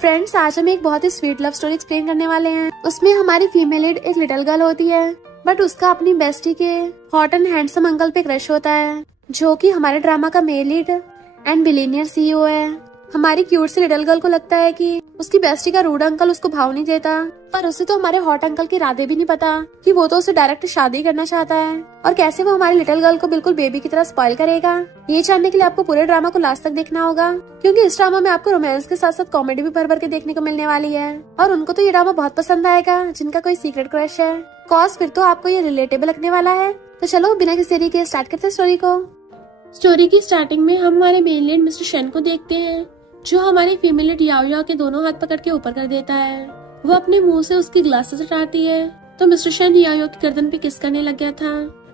Friends, आज हम एक बहुत ही स्वीट लव स्टोरी एक्सप्लेन करने वाले हैं। उसमें हमारी फीमेल लीड एक लिटिल गर्ल होती है, बट उसका अपनी बेस्टी के हॉट एंड हैंडसम अंकल पे क्रश होता है, जो कि हमारे ड्रामा का male lead and billionaire CEO है। हमारी क्यूट सी लिटिल गर्ल को लगता है कि उसकी बेस्टी का रूड अंकल उसको भाव नहीं देता, पर उसे तो हमारे हॉट अंकल के इरादे भी नहीं पता कि वो तो उसे डायरेक्ट शादी करना चाहता है, और कैसे वो हमारी लिटिल गर्ल को बिल्कुल बेबी की तरह स्पॉइल करेगा। ये जानने के लिए आपको पूरे ड्रामा को लास्ट तक देखना होगा, क्योंकि इस ड्रामा में आपको रोमांस के साथ साथ कॉमेडी भी भर भर के देखने को मिलने वाली है। और उनको तो ये ड्रामा बहुत पसंद आएगा जिनका कोई सीक्रेट क्रश है, कॉज फिर तो आपको ये रिलेटेबल लगने वाला है। तो चलो बिना किसी देरी के स्टार्ट करते हैं स्टोरी को। स्टोरी की स्टार्टिंग में हम हमारे मेन लीड मिस्टर शेन को देखते हैं, जो हमारी फीमेल लीड याओ याओ के दोनों हाथ पकड़ के ऊपर कर देता है। वो अपने मुंह से उसकी ग्लासेस हटाती है, तो मिस्टर शेन याओ याओ की गर्दन पे किस करने लग गया था।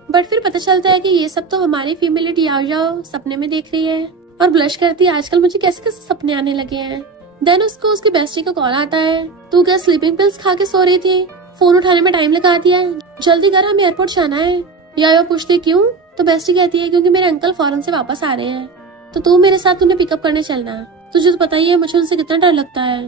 बट फिर पता चलता है कि ये सब तो हमारी फीमेल लीड याओ याओ सपने में देख रही है और ब्लश करती है, आजकल मुझे कैसे कैसे सपने आने लगे हैं। देन उसको उसकी बेस्टी का कॉल आता है, तू क्या स्लीपिंग पिल्स खा के सो रही थी? फोन उठाने में टाइम लगा दिया, जल्दी कर, हमें एयरपोर्ट जाना है। याओ याओ पूछती क्यों? तो बेस्टी कहती है क्योंकि मेरे अंकल फॉरेन से वापस आ रहे हैं, तो तू मेरे साथ उन्हें पिकअप करने चलना। तुझे तो पता ही है मुझे उनसे कितना डर लगता है।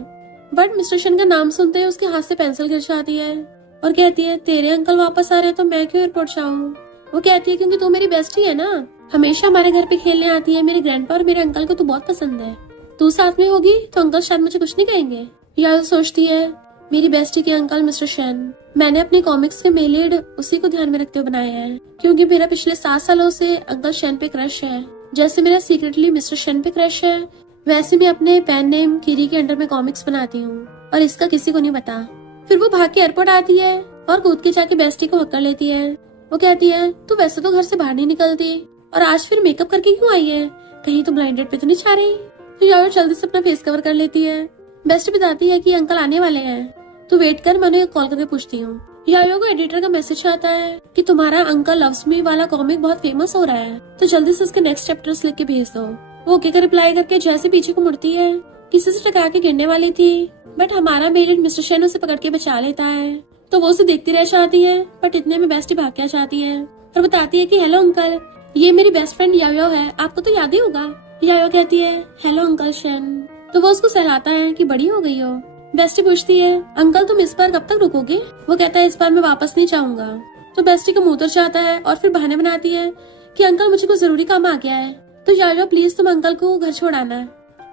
बट मिस्टर शन का नाम सुनते ही उसके हाथ से पेंसिल गिर जाती है और कहती है तेरे अंकल वापस आ रहे हैं तो मैं क्यों एयरपोर्ट जाऊँ? वो कहती है क्योंकि तू मेरी बेस्टी है ना, हमेशा हमारे घर पे खेलने आती है, मेरे ग्रैंडपा और मेरे अंकल को तू बहुत पसंद है, तू साथ में होगी तो अंकल शायद मुझे कुछ नहीं कहेंगे। यार सोचती है मेरी बेस्टी के अंकल मिस्टर शेन, मैंने अपने कॉमिक्स में मेल लीड उसी को ध्यान में रखते हुए बनाया है, क्योंकि मेरा पिछले 7 सालों से अंकल शेन पे क्रश है। जैसे मेरा सीक्रेटली मिस्टर शेन पे क्रश है, वैसे मैं अपने पेन नेम किरी के अंडर में कॉमिक्स बनाती हूँ और इसका किसी को नहीं पता। फिर वो भाग के एयरपोर्ट आती है और कूद के जाके बेस्टी को हक कर लेती है। वो कहती है तू वैसे तो घर से बाहर नहीं निकलती और आज फिर मेकअप करके क्यों आई है, कहीं तो ब्लाइंड डेट पे तो नहीं जा रही? तो यार जल्दी से अपना फेस कवर कर लेती है। बेस्टी बताती है कि अंकल आने वाले हैं, तू वेट कर, मैं उन्हें कॉल करके पूछती हूँ। यायो को एडिटर का मैसेज आता है कि तुम्हारा अंकल लव्स मी वाला कॉमिक बहुत फेमस हो रहा है, तो जल्दी से उसके नेक्स्ट चैप्टर्स लिख के भेज दो। वो ओके का रिप्लाई करके जैसे पीछे को मुड़ती है, किसी से टकरा के गिरने वाली थी, बट हमारा मेल मिस्टर शेन उसे पकड़ के बचा लेता है। तो वो उसे देखती रह जाती है, बट इतने में बेस्टी भाग के आ जाती है और बताती है कि हेलो अंकल, ये मेरी बेस्ट फ्रेंड यायो है, आपको तो याद ही होगा। यायो कहती है हेलो अंकल शेन, तो वो उसको सहलाता है कि बड़ी हो गई हो। बेस्टी पूछती है अंकल तुम इस बार कब तक रुकोगे? वो कहता है इस बार मैं वापस नहीं जाऊंगा। तो बेस्टी का मुंह उतर जाता है और फिर बहाने बनाती है कि अंकल मुझे कोई जरूरी काम आ गया है, तो यायो प्लीज तुम अंकल को घर छोड़ाना,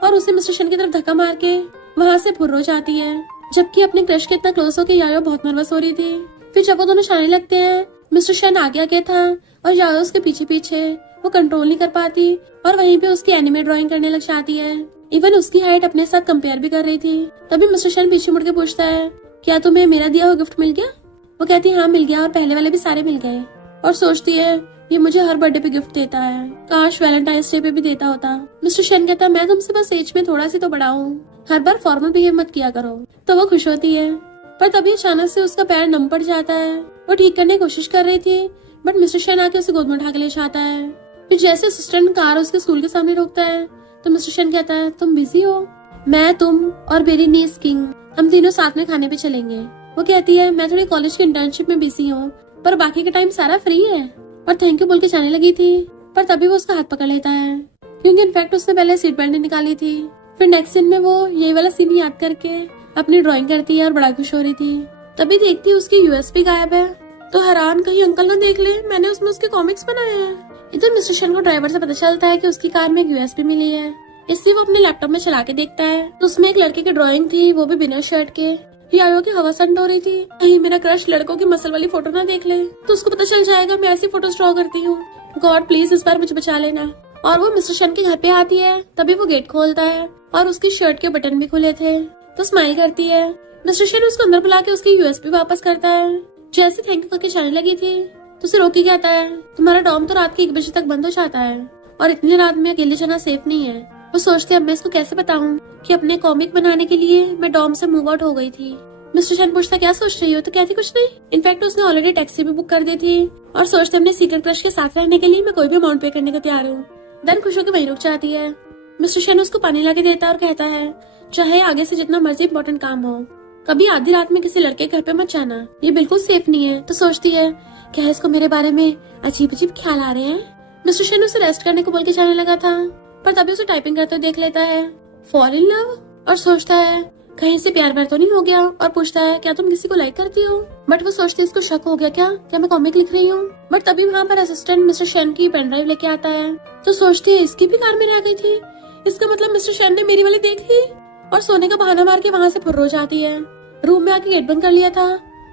और उसे मिस्टर शन की तरफ धक्का मार के वहाँ से फुर्र हो जाती है। जबकि अपने क्रश के इतना क्लोज होकर यायो बहुत नर्वस हो रही थी। फिर जब वो दोनों जाने लगते हैं, मिस्टर शन आगे आगे था और यायो उसके पीछे पीछे, वो कंट्रोल नहीं कर पाती और वहीं पे उसकी एनिमे ड्राइंग करने लग जाती है। इवन उसकी हाइट अपने साथ कंपेयर भी कर रही थी। तभी मिस्टर शेन पीछे मुड़ के पूछता है क्या तुम्हें मेरा दिया हुआ गिफ्ट मिल गया? वो कहती है हाँ मिल गया, और पहले वाले भी सारे मिल गए। और सोचती है ये मुझे हर बर्थडे पे गिफ्ट देता है, काश वैलेंटाइंस डे पे भी देता होता। मिस्टर शेन कहता है मैं तुमसे बस एज में थोड़ा सी तो बड़ा हूँ, हर बार फॉर्मल बिहेव मत किया करो। तो वो खुश होती है, पर तभी अचानक से उसका पैर नम पड़ जाता है। वो ठीक करने की कोशिश कर रही थी, बट मिस्टर शेन आके उसे गोद में उठा के ले जाता है। फिर जैसे असिस्टेंट कार उसके स्कूल के सामने रोकता है, तो मिस्टर शेन कहता है तुम बिजी हो? मैं, तुम और मेरी नीस किंग, हम तीनों साथ में खाने पे चलेंगे। वो कहती है मैं थोड़ी कॉलेज की इंटर्नशिप में बिजी हूँ, पर बाकी का टाइम सारा फ्री है, और थैंक यू बोल के जाने लगी थी, पर तभी वो उसका हाथ पकड़ लेता है, क्योंकि इनफैक्ट उसने पहले सीट बेल्ट नहीं निकाली थी। फिर नेक्स्ट सीन में वो ये वाला सीन याद करके अपनी ड्राइंग करती है और बड़ा खुश हो रही थी। तभी देखती है उसकी यूएसबी गायब है, तो हैरान कहीं अंकल ना देख ले मैंने उसमें उसके कॉमिक्स बनाए हैं। इधर मिस्टर शन को ड्राइवर से पता चलता है कि उसकी कार में एक यूएसबी मिली है, इसलिए वो अपने लैपटॉप में चला के देखता है, तो उसमें एक लड़के की ड्राइंग थी, वो भी बिना शर्ट के। यायो की हवा संड हो रही थी, कहीं मेरा क्रश लड़कों की मसल वाली फोटो ना देख ले, तो उसको पता चल जाएगा मैं ऐसी फोटोज ड्रॉ करती हूँ। गॉड प्लीज इस बार मुझे बचा लेना। और वो मिस्टर शन के घर पे आती है, तभी वो गेट खोलता है और उसकी शर्ट के बटन भी खुले थे, तो स्माइल करती है। मिस्टर शन उसको अंदर बुला के उसकी यूएसबी वापस करता है। जैसे थैंक यू करके जाने लगी थी, तो उसे रोकी कहता है तुम्हारा डॉम तो रात के 1 बजे तक बंद हो जाता है, और इतनी रात में अकेले जाना सेफ नहीं है। वो सोचते अब मैं इसको कैसे बताऊं कि अपने कॉमिक बनाने के लिए मैं डॉम से मूव आउट हो गई थी। मिस्टर शन पूछता क्या सोच रही हो? तो कहती कुछ नहीं, इनफैक्ट उसने ऑलरेडी टैक्सी भी बुक कर दी थी, और सोचते अपने सीक्रेट क्रश के साथ रहने के लिए मैं कोई भी अमाउंट पे करने को तैयार हूँ। देन खुश होकर वहीं रुक जाती है। मिस्टर शन उसको पानी ला के देता और कहता है चाहे आगे से जितना मर्जी इंपॉर्टेंट काम हो, कभी आधी रात में किसी लड़के के घर पे मत जाना, ये बिल्कुल सेफ नहीं है। तो सोचती है क्या इसको मेरे बारे में अजीब अजीब ख्याल आ रहे हैं। मिस्टर शेन उसे रेस्ट करने को बोल के जाने लगा था, पर तभी उसे टाइपिंग करते हुए देख लेता है, फॉल इन लव, और सोचता है कहीं से प्यार व्यार तो नहीं हो गया, और पूछता है क्या तुम किसी को लाइक करती हो। बट वो सोचती है इसको शक हो गया क्या मैं कॉमिक लिख रही हूँ। बट तभी वहाँ पर असिस्टेंट मिस्टर शेन की पेन ड्राइव लेके आता है, तो सोचती है इसकी भी कार में रह गई थी। इसका मतलब मिस्टर शेन ने मेरी वाली देख ली और सोने का बहाना मार के वहाँ से फुर्र हो जाती है। रूम में आके गेट बंद कर लिया था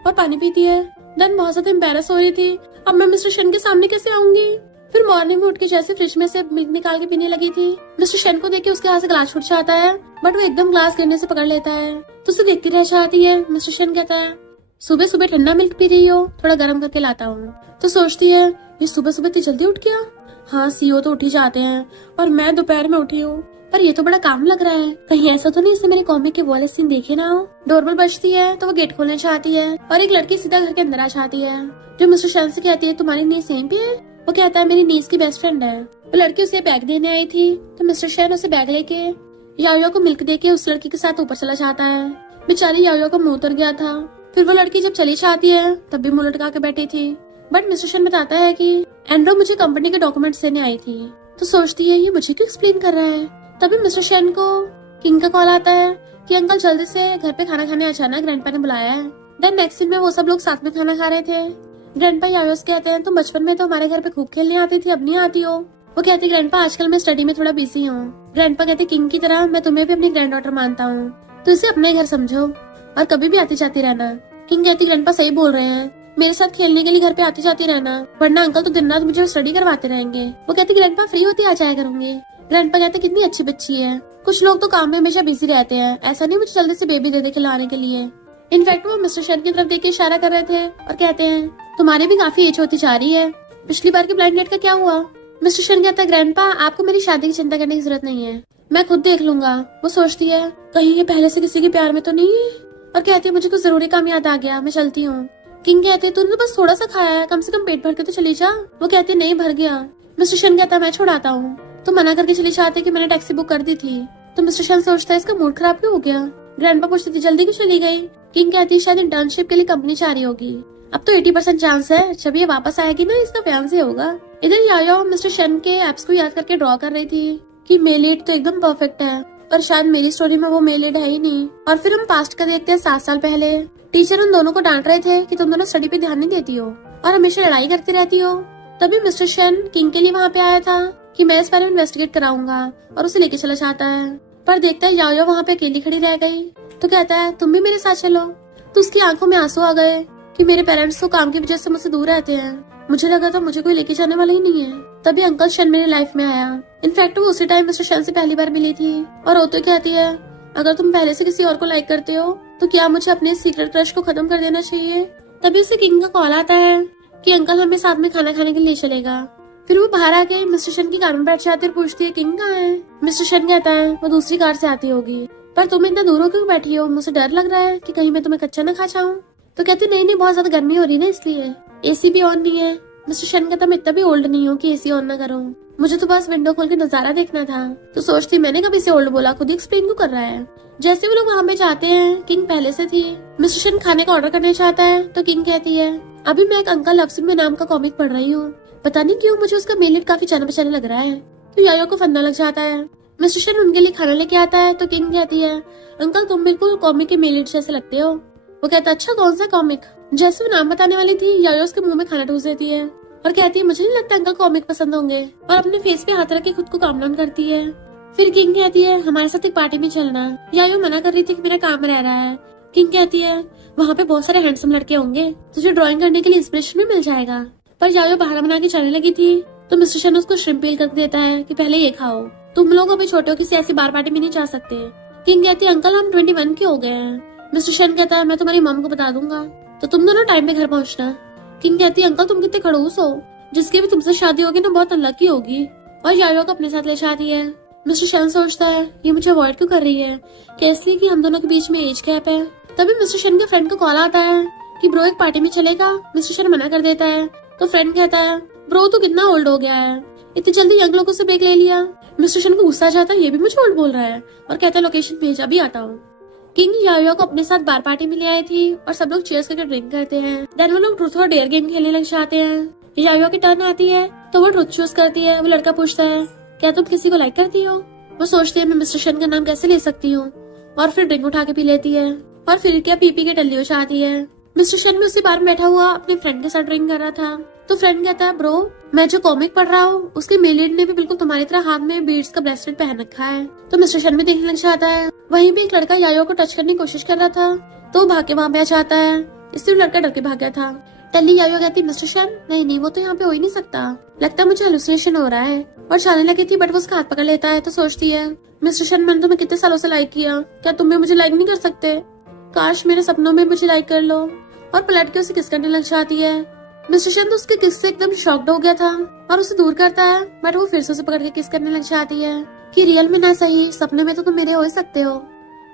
और पानी पीती है। देन बहुत ज्यादा एम्बैरस हो रही थी, अब मैं मिस्टर शेन के सामने कैसे आऊंगी। फिर मॉर्निंग में उठ के जैसे फ्रिज में से मिल्क निकाल के पीने लगी थी, मिस्टर शेन को देख के उसके हाथ से ग्लास छूट जाता है, बट वो एकदम ग्लास गिरने से पकड़ लेता है, तो उसे देखती रह जाती है। मिस्टर शेन कहता है सुबह सुबह ठंडा मिल्क पी रही हो, थोड़ा गर्म करके लाता हूँ। तो सोचती है ये सुबह सुबह इतनी जल्दी उठ गया। हाँ सीओ तो उठ ही जाते हैं और मैं दोपहर में उठी हूँ, पर ये तो बड़ा काम लग रहा है, कहीं ऐसा तो नहीं इसने मेरे कॉमिक के वॉलेट सीन देखे ना हो। डोरबेल बजती है तो वो गेट खोलना चाहती है और एक लड़की सीधा घर के अंदर आ जाती है, जो मिस्टर शेन से कहती है तुम्हारी नीज सेम पे है। वो कहता है मेरी नीज की बेस्ट फ्रेंड है। वो लड़की उसे बैग देने आई थी, तो मिस्टर शेन उसे बैग लेके याओ को मिल्क देके उस लड़की के साथ ऊपर चला जाता है। बेचारी याओ का मुंह उतर गया था। फिर वो लड़की जब चली जाती है तब भी मुंह लटका के बैठी थी। बट मिस्टर शेन बताता है कि एंड्रो मुझे कंपनी के डॉक्यूमेंट्स देने आई थी। तो सोचती है ये मुझे क्यों एक्सप्लेन कर रहा है। तभी मिस्टर शेन को किंग का कॉल आता है कि अंकल जल्दी से घर पे खाना खाने आ जाना, ग्रैंडपा ने बुलाया है। देन नेक्स्ट सीन में वो सब लोग साथ में खाना खा रहे थे। ग्रैंडपा याओ से कहते हैं तुम बचपन में तो हमारे घर पे खूब खेलने आती थी, अब नहीं आती हो। वो कहती ग्रैंडपा आजकल मैं स्टडी में थोड़ा बिजी हूँ। ग्रैंडपा कहते किंग की तरह मैं तुम्हें भी अपनी ग्रैंड डॉटर मानता हूँ, तो इसे अपने घर समझो और कभी भी आती जाती रहना। किंग कहती ग्रैंडपा सही बोल रहे हैं, मेरे साथ खेलने के लिए घर पे आती जाती रहना, वरना अंकल तो दिन रात मुझे स्टडी करवाते रहेंगे। वो कहती ग्रैंडपा फ्री होती आ जाया करूंगी। ग्रैंडपा कहते कितनी अच्छी बच्ची है, कुछ लोग तो काम में हमेशा बिजी रहते हैं, ऐसा नहीं मुझे जल्दी से बेबी दे दे खिलाने के लिए। इनफैक्ट वो मिस्टर शेन की तरफ देख के इशारा कर रहे थे और कहते हैं तुम्हारी भी काफी एज होती जा रही है, पिछली बार के ब्लाइंड डेट का क्या हुआ। मिस्टर शेन कहता है ग्रैंडपा आपको मेरी शादी की चिंता करने की जरूरत नहीं है, मैं खुद देख लूंगा। वो सोचती है कहीं ये पहले से किसी के प्यार में तो नहीं है, और कहती है मुझे कुछ जरूरी काम याद आ गया, मैं चलती हूँ। किंग कहते हैं तूने बस थोड़ा सा खाया है, कम से कम पेट भर के तो चली जा। वो कहते हैं नहीं भर गया। मिस्टर शेन कहता है मैं छुड़ाता हूँ, तो मना करके चली जाते कि मैंने टैक्सी बुक कर दी थी। तो मिस्टर शेन सोचता है इसका मूड खराब क्यों हो गया। ग्रैंडपा पूछती थी जल्दी क्यों चली गई। किंग कहती है शायद इंटर्नशिप के लिए कंपनी जा रही होगी, अब तो 80% चांस है जब ये वापस आएगी ना इसका फियांसे होगा। इधर यायो मिस्टर शेन के एप्स को याद करके ड्रॉ कर रही थी कि मेलिड तो एकदम परफेक्ट है, पर शायद मेरी स्टोरी में वो मेलिड है ही नहीं। और फिर हम पास्ट का देखते हैं 7 साल पहले। टीचर उन दोनों को डांट रहे थे कि तुम दोनों स्टडी पे ध्यान नहीं देती हो और हमेशा लड़ाई करती रहती हो। तभी मिस्टर शेन किंग के लिए वहाँ पे आया था कि मैं इस बारे में इन्वेस्टिगेट कराऊंगा, और उसे लेके चला जाता है। पर देखता है यायो वहाँ पे अकेली खड़ी रह गई, तो कहता है तुम भी मेरे साथ चलो। तो उसकी आंखों में आंसू आ गए कि मेरे पेरेंट्स तो काम की वजह से मुझसे दूर रहते हैं, मुझे लगा था मुझे कोई लेके जाने वाला ही नहीं है। तभी अंकल शेन मेरी लाइफ में आया। इनफैक्ट वो उसी टाइम मिस्टर शेन से पहली बार मिली थी, और वो तो कहती है अगर तुम पहले से किसी और को लाइक करते हो तो क्या मुझे अपने सीक्रेट क्रश को खत्म कर देना चाहिए। तभी उसे किंग का कॉल आता है कि अंकल हमें साथ में खाना खाने के लिए चलेगा। फिर वो बाहर आके मिस्टर शेन की कार में बैठ जाती है और पूछती है किंग कहाँ है। मिस्टर शेन कहता है वो दूसरी कार से आती होगी, पर तुम इतना दूर हो क्यों बैठी हो, मुझे डर लग रहा है कि कहीं मैं तुम्हें कच्चा न खा जाऊं। तो कहती नहीं नहीं बहुत ज्यादा गर्मी हो रही है ना इसलिए, एसी भी ऑन नहीं है। मिस्टर शेन कहता मैं इतना भी ओल्ड नहीं हूँ कि एसी ऑन ना करूँ, मुझे तो बस विंडो खोल के नजारा देखना था। तो सोचती मैंने कभी से ओल्ड बोला, खुद ही एक्सप्लेन क्यों कर रहा है। जैसे वो लोग वहाँ पे जाते हैं, किंग पहले से थी। मिस्टर शेन खाने का ऑर्डर करना चाहता है, तो किंग कहती है अभी मैं एक अंकल लवसिंह में नाम का कॉमिक पढ़ रही हूँ, पता नहीं क्यों मुझे उसका मेलिड काफी जाना पहचाने लग रहा है। तो यायो को फंदा लग जाता है। मिस्टर शेन उनके लिए खाना लेके आता है, तो किंग कहती है अंकल तुम बिल्कुल कॉमिक के मेलिड जैसे लगते हो। वो कहता है अच्छा कौन सा कॉमिक। जैसे वो नाम बताने वाली थी, यायो उसके मुंह में खाना ठूस देती है और कहती है मुझे नहीं लगता अंकल कॉमिक पसंद होंगे, और अपने फेस पे हाथ रख के खुद को काम डाउन करती है। फिर किंग कहती है हमारे साथ एक पार्टी में चलना। यायो मना कर रही थी कि मेरा काम रह रहा है। किंग कहती है वहाँ पे बहुत सारे हैंडसम लड़के होंगे, तुझे ड्राइंग करने के लिए इंस्पिरेशन भी मिल जाएगा। पर यायो बहाना बना के चलने लगी थी, तो मिस्टर शेन उसको श्रिम्प पील कर देता है कि पहले ये खाओ, तुम लोग अभी छोटे हो, किसी ऐसी बार पार्टी में नहीं जा सकते। किंग कहती है अंकल हम 21 के हो गए हैं। मिस्टर शेन कहता है मैं तुम्हारी मम को बता दूंगा, तो तुम दोनों टाइम पे घर पहुँचना। किंग कहती है अंकल तुम कितने खड़ूस हो, जिसकी भी तुमसे शादी होगी ना बहुत अनलकी होगी, और यायो को अपने साथ ले जाती है। मिस्टर शेन सोचता है ये मुझे अवॉइड क्यों कर रही है, क्या इसलिए कि हम दोनों के बीच में एज गैप है। तभी मिस्टर शेन के फ्रेंड को कॉल आता है कि ब्रो एक पार्टी में चलेगा। मिस्टर शेन मना कर देता है, तो फ्रेंड कहता है ब्रो तू कितना ओल्ड हो गया है, इतनी जल्दी यंग लोगों से ब्रेक ले लिया। मिस्टर शेन को गुस्सा आ जाता है ये भी मुझे ओल्ड बोल रहा है, और कहता है लोकेशन भेजा भी आता हूँ। किंग यायो को अपने साथ बार पार्टी में ले आए थी, और सब लोग चीयर्स करके ड्रिंक करते हैं। देन वो लोग ट्रूथ और डेयर गेम खेलने लग जाते हैं। यायो की टर्न आती है, तो वो ट्रूथ चूज करती है। वो लड़का पूछता है क्या तुम किसी को लाइक करती हो। वो सोचती है मैं मिस्टर शेन का नाम कैसे ले सकती हूँ। और फिर ड्रिंक उठा के पी लेती है और फिर क्या पी के टल्ली हो जाती है। मिस्टर शन भी उसी बार में बैठा हुआ अपने फ्रेंड के साथ ड्रिंक कर रहा था। तो फ्रेंड कहता है, ब्रो मैं जो कॉमिक पढ़ रहा हूँ उसके मेल लीड ने भी बिल्कुल तुम्हारी तरह हाथ में बीड्स का ब्रेसलेट पहन रखा है। तो मिस्टर शन भी देखने लग जाता है। वहीं भी एक लड़का यायो को टच करने की कोशिश कर रहा था, तो वो भाग के वहाँ पे आ जाता है। इसलिए लड़का डर के भाग गया था। टल्ली यायो कहती, मिस्टर शन नहीं वो तो यहाँ पे हो ही नहीं सकता, लगता है मुझे हेलुसिनेशन हो रहा है, और जाने लगी थी बट वो उसका हाथ पकड़ लेता है। तो सोचती है, मिस्टर शन मैंने तुम्हें कितने सालों से लाइक किया, क्या तुम भी मुझे लाइक नहीं कर सकते? काश मेरे सपनों में मुझे लाइक कर लो। और पलट के उसे किस करने लग जाती है। मिस्टर शन तो उसके किस से एकदम शॉक्ड हो गया था और उसे दूर करता है, बट वो फिर से उसे पकड़ के किस करने लग जाती है कि रियल में ना सही सपने में तो तुम मेरे हो ही सकते हो।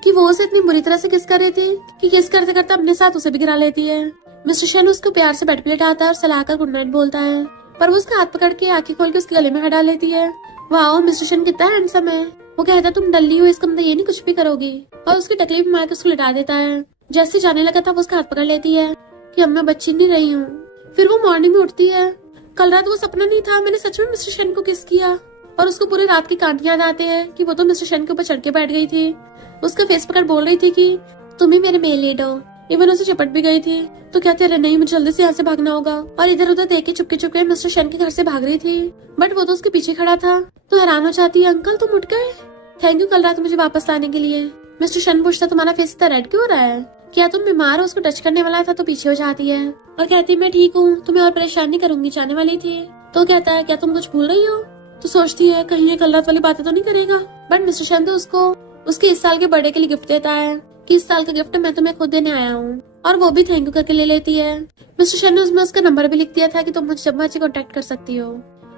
कि वो उसे इतनी बुरी तरह से किस कर रही थी कि किस करते करते अपने साथ उसे भी गिरा लेती है। मिस्टर शन उसको प्यार से बेड पे लेटाता है और सलाह कर गुड नाइट बोलता है, पर वो उसका हाथ पकड़ के आंखें खोल के उसके गले में हटा लेती है। वाह मिस्टर शन कितना हैंडसम है। वो कहता है, तुम डल्ली हो इसका मतलब ये नहीं कुछ भी करोगी, और उसकी तकलीफ मार के उसको लिटा देता है। जैसे जाने लगा था वो उसका हाथ पकड़ लेती है कि अब मैं बच्ची नहीं रही हूँ। फिर वो मॉर्निंग में उठती है। कल रात वो सपना नहीं था, मैंने सच में मिस्टर शन को किस किया। और उसको पूरी रात की कांड याद आते हैं कि वो तो मिस्टर शन के ऊपर चढ़ के बैठ गई थी, उसका फेस पकड़ बोल रही थी कि तुम ही मेरे मेल लीड हो। इवन उसे चपट भी गई थी। तो कहते रहे नहीं मुझे जल्दी से यहाँ से भागना होगा, और इधर उधर देख के चुपके चुपके मिस्टर शन के घर से भाग रही थी, बट वो तो उसके पीछे खड़ा था। तो हैरान हो जाती है, अंकल तुम उठ गए, थैंक यू कल रात मुझे वापस लाने के लिए। मिस्टर शन पूछता, तुम्हारा फेस इतना रेड क्यों हो रहा है, क्या तुम बीमार हो? उसको टच करने वाला था तो पीछे हो जाती है और कहती मैं ठीक हूँ, तुम्हें और परेशान नहीं करूंगी, जाने वाली थी। तो कहता है, क्या तुम कुछ भूल रही हो? तो सोचती है कहीं ये कल रात वाली बातें तो नहीं करेगा। बट मिस्टर शन तो उसको उसके इस साल के बर्थडे के लिए गिफ्ट देता है कि इस साल का गिफ्ट मैं तुम्हें खुद देने आया हूँ, और वो भी थैंक यू करके ले लेती है। मिस्टर शन ने उसमें उसका नंबर भी लिख दिया था कि तुम मुझे जब मर्जी कॉन्टेक्ट कर सकती हो।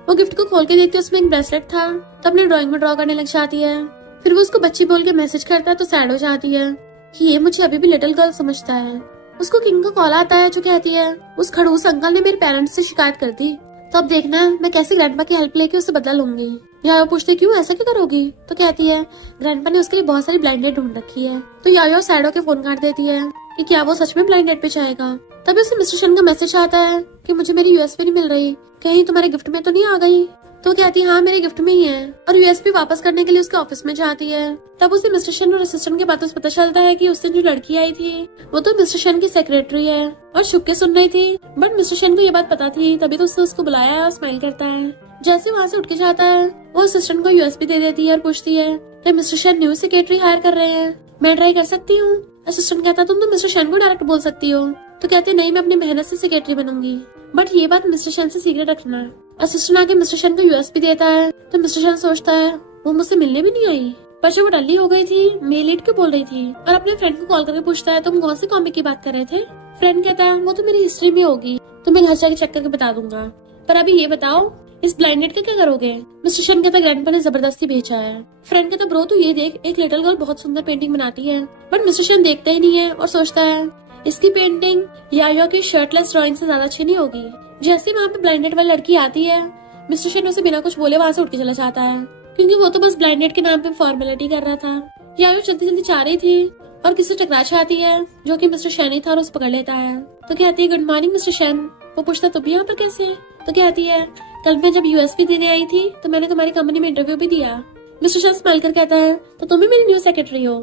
वो गिफ्ट को खोल के देखती है, उसमें एक ब्रेसलेट था, तो अपने ड्राइंग में ड्रॉ करने लग जाती है। फिर वो उसको बच्ची बोल के मैसेज करता है तो सैड हो जाती है कि ये मुझे अभी भी लिटिल गर्ल समझता है। उसको किंग का कॉल आता है जो कहती है, उस खड़ूस अंकल ने मेरे पेरेंट्स से शिकायत कर दी, तो अब देखना मैं कैसे ग्रैंडपा की हेल्प लेके उसे बदला लूंगी। यायो पूछते क्यों, ऐसा क्यों करोगी? तो कहती है, ग्रैंडपा ने उसके लिए बहुत सारी ब्लाइंड डेट ढूंढ रखी है। तो यायो सैड होके फोन काट देती है कि क्या वो सच में ब्लाइंड डेट पे जाएगा। तभी उसे मिस्टर शन का मैसेज आता है कि मुझे मेरी यूएसपी नहीं मिल रही, कहीं तुम्हारे गिफ्ट में तो नहीं आ गई? तो कहती है, हाँ मेरे गिफ्ट में ही है, और यूएसपी वापस करने के लिए उसके ऑफिस में जाती है। तब उसे मिस्टर शन और असिस्टेंट के बातों से पता चलता है कि उससे जो लड़की आई थी वो तो मिस्टर शन की सेक्रेटरी है और छुप के सुन रही थी, बट मिस्टर शन को ये बात पता थी, तभी तो उसने उसको बुलाया और स्माइल करता है। जैसे वहाँ से उठ के जाता है वो असिस्टेंट को यूएसपी दे देती है और पूछती है कि मिस्टर शन न्यू सेक्रेटरी हायर कर रहे हैं, मैं ट्राई कर सकती हूँ? असिस्टेंट कहता तुम तो मिस्टर शन को डायरेक्ट बोल सकती हो। तो कहते नहीं मैं अपनी मेहनत से सेक्रेटरी बनूंगी, बट ये बात मिस्टर शन से सीक्रेट रखना। असिस्टेंट आके मिस्टर शन को यूएसपी देता है तो मिस्टर शन सोचता है वो मुझसे मिलने भी नहीं आई, पर जब वो डल्ली हो गई थी मेल लीड क्यों बोल रही थी, और अपने फ्रेंड को कॉल करके पूछता है तुम कौन सी कॉमिक की बात कर रहे थे? फ्रेंड कहता है वो तो मेरी हिस्ट्री में होगी, तुम्हें घर जाके चेक करके बता दूंगा, पर अभी ये बताओ इस ब्लाइंडेड का क्या करोगे? मिस्टर शन कहता ग्रैंडपा ने जबरदस्ती भेजा है। फ्रेंड कहता ब्रो तू ये देख, एक लिटिल गर्ल बहुत सुंदर पेंटिंग बनाती है, बट मिस्टर शन देखता ही नहीं है और सोचता है इसकी पेंटिंग यायो की शर्टलेस ड्राइंग से ज्यादा अच्छी नहीं होगी। जैसे वहाँ पे ब्लाइंडेड वाली लड़की आती है मिस्टर शन उसे बिना कुछ बोले वहाँ से उठ के चला जाता है, क्योंकि वो तो बस ब्लाइंडेड के नाम पे फॉर्मेलिटी कर रहा था। यायो जल्दी जल्दी जा रही थी और किसी से टकरा जाती है जो कि मिस्टर शन ही था और उसे पकड़ लेता है। तो कहती है गुड मॉर्निंग मिस्टर शन। वो पूछता तुम यहाँ पर कैसे? तो कहती है कल मैं जब यूएसपी देने आई थी तो मैंने तुम्हारी कंपनी में इंटरव्यू भी दिया। मिस्टर शन स्माइल कर कहता है तो तुम ही मेरी न्यू सेक्रेटरी हो,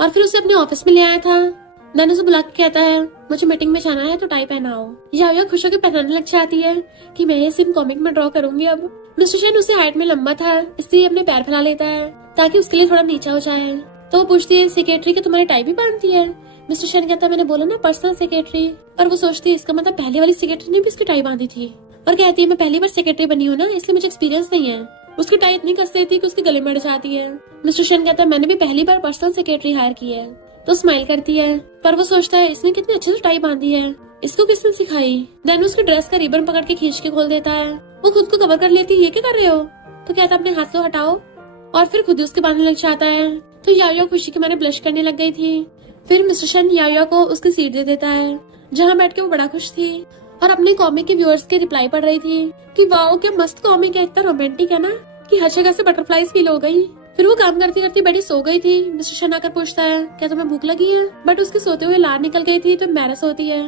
और फिर उसे अपने ऑफिस में ले आया था। नैन उसे बुला के कहता है मुझे मीटिंग में जाना है तो टाई पहनाओ। यायो खुश होकर पहनाने लग जाती है कि मैं ये सिर्फ कॉमिक में ड्रॉ करूंगी। अब मिस्टर शन उससे हाइट में लंबा था इसलिए अपने पैर फैला लेता है ताकि उसके लिए थोड़ा नीचा हो जाए। तो वो पूछती है सेक्रेटरी की तुम्हारी टाई भी बांधती है? मिस्टर शन कहता है मैंने बोला ना पर्सनल सेक्रेटरी, और वो सोचती है इसका मतलब पहले वाली सेक्रेटरी ने भी उसकी टाई बांधी थी, और कहती है मैं पहली बार सेक्रेटरी बनी हूँ ना इसलिए मुझे एक्सपीरियंस नहीं है। उसकी टाई इतनी कस देती है कि उसके गले में अड़ जाती है। मिस्टर शन कहता है मैंने भी पहली बार पर्सनल सेक्रेटरी हायर की है। तो स्माइल करती है, पर वो सोचता है इसने कितनी अच्छे से टाई बांधी है, इसको किसने सिखाई? देन उसके ड्रेस का रिबन पकड़ के खींच के खोल देता है। वो खुद को कवर कर लेती है ये क्या कर रहे हो? तो कहता अपने हाथ से हटाओ, और फिर खुद उसके बांधने लग जाता है। तो यायो खुशी के मारे ब्लश करने लग गई थी। फिर मिस्टर शन यायो को उसकी सीट दे देता है जहाँ बैठ के वो बड़ा खुश थी और अपने कॉमिक के व्यूअर्स के रिप्लाई पढ़ रही थी कि वाओ क्या मस्त कॉमिक है, इतना रोमांटिक है ना कि हर जगह से बटरफ्लाईज फील हो गई। फिर वो काम करती करती बड़ी सो गई थी। मिस्टर शन आकर पूछता है क्या तुम्हें भूख लगी है, बट उसके सोते हुए लार निकल गई थी तो एम्बैरस होती है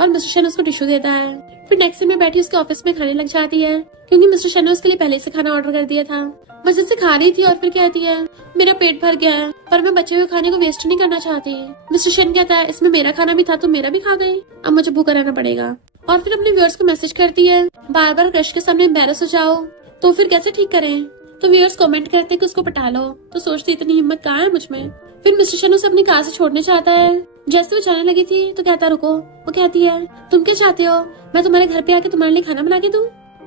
और मिस्टर शन उसको टिश्यू देता है। फिर नेक्स्ट दिन में बैठी उसके ऑफिस में खाने लग जाती है क्योंकि मिस्टर शन ने उसके लिए पहले से खाना ऑर्डर कर दिया था। मजे से खा रही थी और फिर कहती है मेरा पेट भर गया है पर मैं बचे हुए खाने को वेस्ट नहीं करना चाहती। मिस्टर शन कहता है इसमें मेरा खाना भी था तो मेरा भी खा गई, अब मुझे भूखा रहना पड़ेगा। और फिर अपने व्यूअर्स को मैसेज करती है बार बार क्रश के सामने एम्बैरस हो जाओ तो फिर कैसे ठीक करें। तो व्यूअर्स कमेंट करते कि उसको पटा लो, तो सोचती इतनी हिम्मत कहाँ है मुझ में। फिर मिस्टर शन उसे अपनी कार से छोड़ने चाहता है। जैसे वो जाने लगी थी तो कहता रुको। वो कहती है तुम क्या चाहते हो, मैं तुम्हारे घर पे आके तुम्हारे लिए खाना बना के दूं।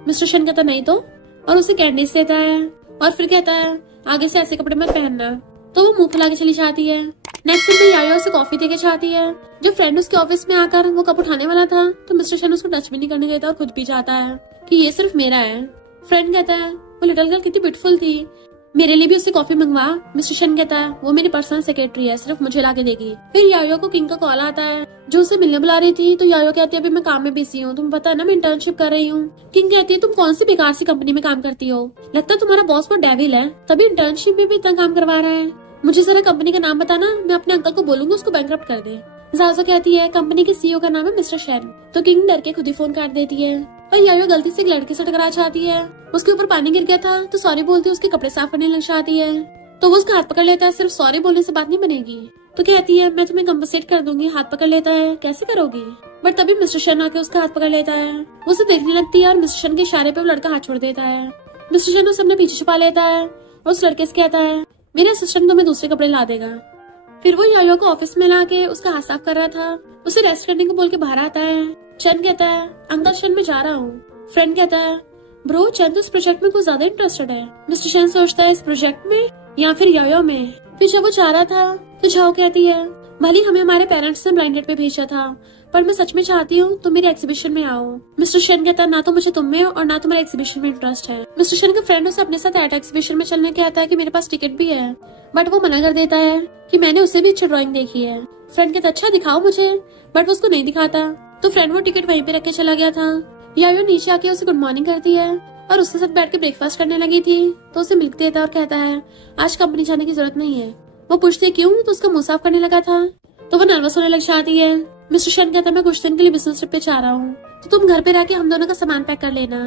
मिस्टर शन कहता नहीं तो, और उसे कैंडीज देता है और फिर कहता है आगे से ऐसे कपड़े मत पहनना। तो वो मुंह फुला के चली जाती है। नेक्स्ट दिन याया उसे कॉफी देके चाहती है। जो फ्रेंड उसके ऑफिस में आकर वो कप उठाने वाला था तो मिस्टर शन उसको टच भी नहीं करने देता और खुद भी चाहता है कि ये सिर्फ मेरा है। फ्रेंड कहता है वो लिटिल गर्ल कितनी ब्यूटीफुल थी, मेरे लिए भी उससे कॉफी मंगवा। मिस्टर शन कहता है वो मेरी पर्सनल सेक्रेटरी है, सिर्फ मुझे लाके देगी। फिर यायो को किंग का कॉल आता है जो उसे मिलने बुला रही थी। तो यायो कहती है अभी मैं काम में बिजी हूँ, तुम्हें पता है ना मैं इंटर्नशिप कर रही हूँ। किंग कहती है तुम कौन सी बेकार सी कंपनी में काम करती हो, लगता है तुम्हारा बॉस बहुत डेविल है तभी इंटर्नशिप में भी इतना काम करवा रहा है। मुझे जरा कंपनी का नाम बताना, मैं अपने अंकल को बोलूंगी उसको बैंकरप्ट कर दे। जाजो कहती है कंपनी के सीईओ का नाम है मिस्टर शेन। तो किंग डर के खुद ही फोन काट देती है। पर यायो गलती से एक लड़के से टकरा जाती है, उसके ऊपर पानी गिर गया था तो सॉरी बोलती है उसके कपड़े साफ करने लग जाती है। तो वो उसका हाथ पकड़ लेता है, सिर्फ सॉरी बोलने से बात नहीं बनेगी। तो कहती है मैं तुम्हें कंपनसेट कर दूंगी। हाथ पकड़ लेता है कैसे करोगी, बट तभी मिस्टर शन आके उसका हाथ पकड़ लेता है। वो उसे देखने लगती है और मिस्टर शन के इशारे पे वो लड़का हाथ छोड़ देता है। मिस्टर शन उसे अपने पीछे छुपा लेता है और उस लड़के से कहता है मेरे असिस्टेंट तुम्हें दूसरे कपड़े ला देगा। फिर वो यायो को ऑफिस में लाके उसका हाथ साफ कर रहा था, उसे रेस्ट करने को बोल के बाहर आता है। चैन कहता है अंकल शन मैं जा रहा हूँ। फ्रेंड कहता है ब्रो चैन तो इस प्रोजेक्ट में कुछ ज्यादा इंटरेस्टेड है। मिस्टर चैन सोचता है इस प्रोजेक्ट में या फिर यायो में। फिर जब वो जा रहा था तो झाओ कहती है भले हमें हमारे पेरेंट्स ने ब्लाइंड डेट पे भेजा था पर मैं सच में चाहती हूँ तुम मेरे एग्जीबिशन में आओ। मिस्टर शन कहता है ना तो मुझे तुम में और ना तुम्हारे एग्जीबिशन में इंटरेस्ट है। मिस्टर शन का फ्रेंड उसे अपने साथ एट एग्जीबिशन में चलने कहता है कि मेरे पास टिकट भी है, बट वो मना कर देता है कि मैंने उसे भी अच्छी ड्राइंग देखी है। फ्रेंड कहता अच्छा दिखाओ मुझे, बट वो उसको नहीं दिखाता। तो फ्रेंड वो टिकट वहीं पे रख के चला गया था। यायो नीचे आके उसे गुड मॉर्निंग करती है और उसके साथ बैठ के ब्रेकफास्ट करने लगी थी। तो उसे मिल्क देता है और कहता है आज कंपनी जाने की जरूरत नहीं है। वो पूछती क्यों, तो उसका मुंह साफ करने लगा था। तो वो नर्वस होने लग जाती है। मिस्टर शन कहता है मैं कुछ दिन के लिए बिजनेस ट्रिप पे जा रहा हूँ तो तुम घर पे रह के हम दोनों का सामान पैक कर लेना।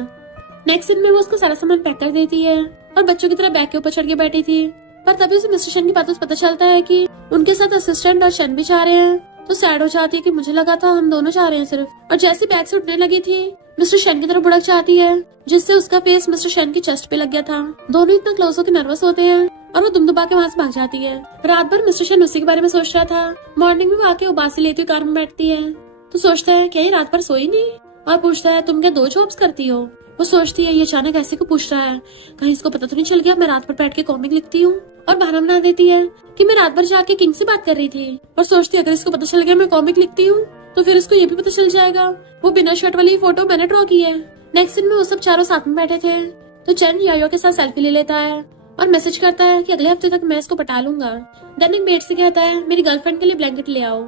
नेक्स्ट दिन में वो उसको सारा सामान पैक कर देती है और बच्चों की तरह बैग के ऊपर चढ़ के बैठी थी। पर तभी उसे मिस्टर शन की बातों से पता चलता है कि उनके साथ असिस्टेंट और शन भी जा रहे हैं। तो सैड हो जाती है कि मुझे लगा था हम दोनों जा रहे हैं सिर्फ। और जैसे बैग से उठने लगी थी मिस्टर शन की तरफ बुढ़क जाती है जिससे उसका फेस मिस्टर शन की चेस्ट पे लग गया था। दोनों इतना क्लोज होकर नर्वस होते हैं और वो दुमदुबा के वहाँ से भाग जाती है। रात भर मिस्टर शन उसी के बारे में सोच रहा था। मॉर्निंग में वो आके उबासी लेती हुई कार में बैठती है तो सोचता है क्या ये रात भर सोई नहीं, और पूछता है तुम क्या 2 जॉब्स करती हो। वो सोचती है ये अचानक ऐसे को पूछ रहा है, कहीं इसको पता तो नहीं चल गया मैं रात भर बैठ के कॉमिक लिखती हूँ। और बहाना बना देती है कि मैं रात भर जाके किंग से बात कर रही थी। और सोचती है अगर इसको पता चल गया मैं कॉमिक लिखती हूँ तो फिर इसको ये भी पता चल जाएगा वो बिना शर्ट वाली फोटो मैंने ड्रॉ की है। नेक्स्ट दिन में वो सब चारों साथ में बैठे थे तो चैन यायो के साथ सेल्फी ले लेता है और मैसेज करता है कि अगले हफ्ते तक मैं इसको पटा लूंगा। देन एक मेट से कहता है मेरी गर्लफ्रेंड के लिए ब्लैंकेट ले आओ।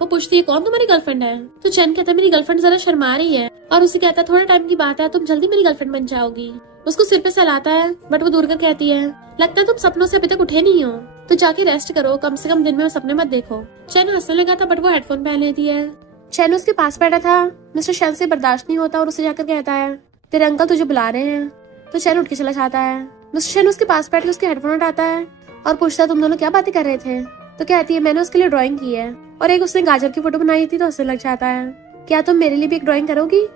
वो पूछती है कौन तुम्हारी गर्लफ्रेंड है। तो चैन कहता है मेरी गर्लफ्रेंड जरा शर्मा रही है और उसे कहता है थोड़ा टाइम की बात है तुम जल्दी मेरी गर्लफ्रेंड बन जाओगी। उसको सिर पे सहलाता है बट वो दूर कर कहती है लगता है तुम सपनों से अभी तक उठे नहीं हो तो जाके रेस्ट करो, कम से कम दिन में सपने मत देखो। चैन हंसने लगा था बट वो हेडफोन पहन लेती है। चैन उसके पास बैठा था। मिस्टर शैन से बर्दाश्त नहीं होता और उसे जाकर कहता है तेरे अंकल तुझे बुला रहे हैं। तो चैन उठ के चला जाता है। मिस्टर शैन उसके पास बैठ के उसके हेडफोन उठाता है और पूछता है तुम दोनों क्या बातें कर रहे थे। तो कहती है मैंने उसके लिए ड्राइंग की है और एक उसने गाजर की फोटो बनाई थी तो हंसने लग जाता है क्या तुम मेरे लिए भी एक ड्राइंग करोगी।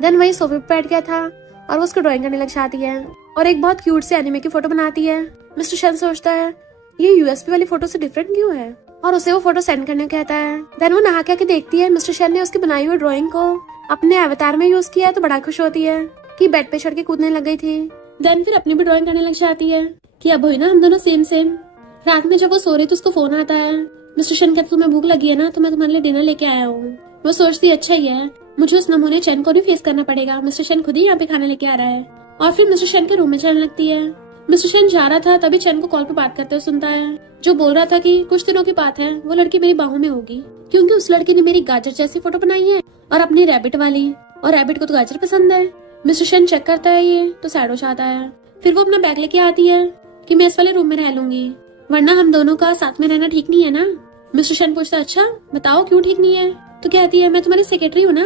देन वही सोफे पे बैठ गया था और वो उसको ड्राइंग करने लग जाती है और एक बहुत क्यूट से एनिमे की फोटो बनाती है। मिस्टर शैन सोचता है ये यूएसपी वाली फोटो से डिफरेंट क्यों है और उसे वो फोटो सेंड करने को कहता है। देन वो नहा के देखती है मिस्टर शैन ने उसकी बनाई हुई ड्राइंग को अपने अवतार में यूज किया है तो बड़ा खुश होती है कि बेड पे चढ़ के कूदने लग गई थी। देन फिर अपनी भी ड्राइंग करने लग जाती है कि अब हुई ना हम दोनों सेम सेम। रात में जब वो सो रही तो उसको फोन आता है। मिस्टर शैन कहता तुम्हें भूख लगी है ना तो मैं तुम्हारे लिए डिनर लेके आया हूँ। वो सोचती है अच्छा ही है मुझे उस नमूने चैन को भी फेस करना पड़ेगा, मिस्टर शैन खुद ही यहाँ पे खाना लेके आ रहा है। और फिर मिस्टर शैन के रूम में चलने लगती है। मिस्टर शैन जा रहा था तभी चैन को कॉल पे बात करते हुए सुनता है जो बोल रहा था कि कुछ दिनों की बात है वो लड़की मेरी बाहों में होगी क्योंकि उस लड़की ने मेरी गाजर जैसी फोटो बनाई है और अपनी रैबिट वाली, और रैबिट को तो गाजर पसंद है। मिस्टर शैन चेक करता है ये तो सैड हो जाता है। फिर वो अपना बैग लेके आती है कि मैं इस वाले रूम में रह लूंगी वरना हम दोनों का साथ में रहना ठीक नहीं है ना। मिस्टर शैन पूछता है अच्छा बताओ क्यों ठीक नहीं है। तो कहती है मैं तुम्हारी सेक्रेटरी हूँ ना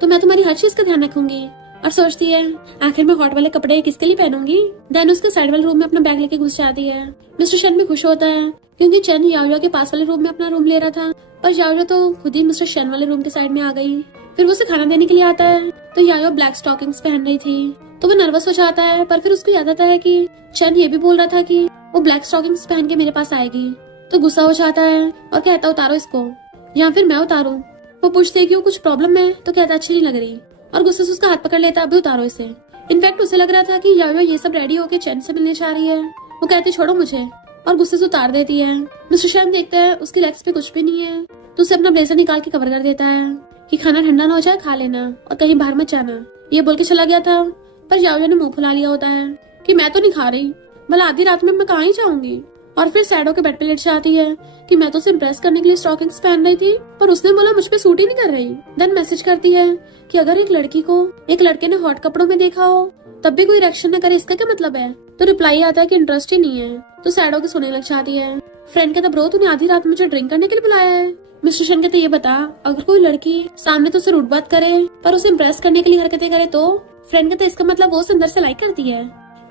तो मैं तुम्हारी हर चीज का ध्यान रखूंगी और सोचती है आखिर मैं हॉट वाले कपड़े किसके लिए पहनूंगी। देन उसके साइड वाले रूम में अपना बैग लेके घुस जाती है। मिस्टर शन भी खुश होता है क्योंकि चेन याओ के पास वाले रूम में अपना रूम ले रहा था, पर याओ तो खुद ही मिस्टर शन वाले रूम के साइड में आ गई। फिर वो उसे खाना देने के लिए आता है तो याओ ब्लैक स्टॉकिंग्स पहन रही थी, तो वो नर्वस हो जाता है। पर फिर उसको याद आता है कि चेन ये भी बोल रहा था कि वो ब्लैक स्टॉकिंग्स पहन के मेरे पास आएगी, तो गुस्सा हो जाता है और कहता उतारो इसको या फिर मैं उतारूं। वो पूछते है कि वो कुछ प्रॉब्लम है, तो कहता अच्छी नहीं लग रही और गुस्से से उसका हाथ पकड़ लेता अभी उतारो इसे। इनफैक्ट उसे लग रहा था कि याओ ये सब रेडी होके चैन से मिलने जा रही है। वो कहती छोड़ो मुझे और गुस्से से उतार देती है। मिस्टर शन देखता है उसकी लेग्स पे कुछ भी नहीं है, तो उसे अपना ब्लेजर निकाल के कवर कर देता है कि खाना ठंडा ना हो जाए, खा लेना और कहीं बाहर मत जाना। ये बोल के चला गया था, पर याओ ने मुंह फुला लिया होता है कि मैं तो नहीं खा रही, भला आधी रात में मैं कहाँ ही जाऊंगी। और फिर सैडो के बेड पे लेट जाती है कि मैं तो उसे इम्प्रेस करने के लिए स्टॉकिंग्स पहन रही थी, पर उसने बोला मुझ पे सूट ही नहीं कर रही। देन मैसेज करती है कि अगर एक लड़की को एक लड़के ने हॉट कपड़ों में देखा हो तब भी कोई रिएक्शन न करे, इसका क्या मतलब है। तो रिप्लाई आता है कि इंटरेस्ट ही नहीं है। तो सैडो के सोने लग जाती है। फ्रेंड कहता ब्रो तूने आधी रात मुझे ड्रिंक करने के लिए बुलाया है। मिस्टर शन कहते ये बता अगर कोई लड़की सामने तो उसे रूड बात करे पर उसे इम्प्रेस करने के लिए हरकतें करे तो। फ्रेंड कहते इसका मतलब वो उसे अंदर से लाइक करती है।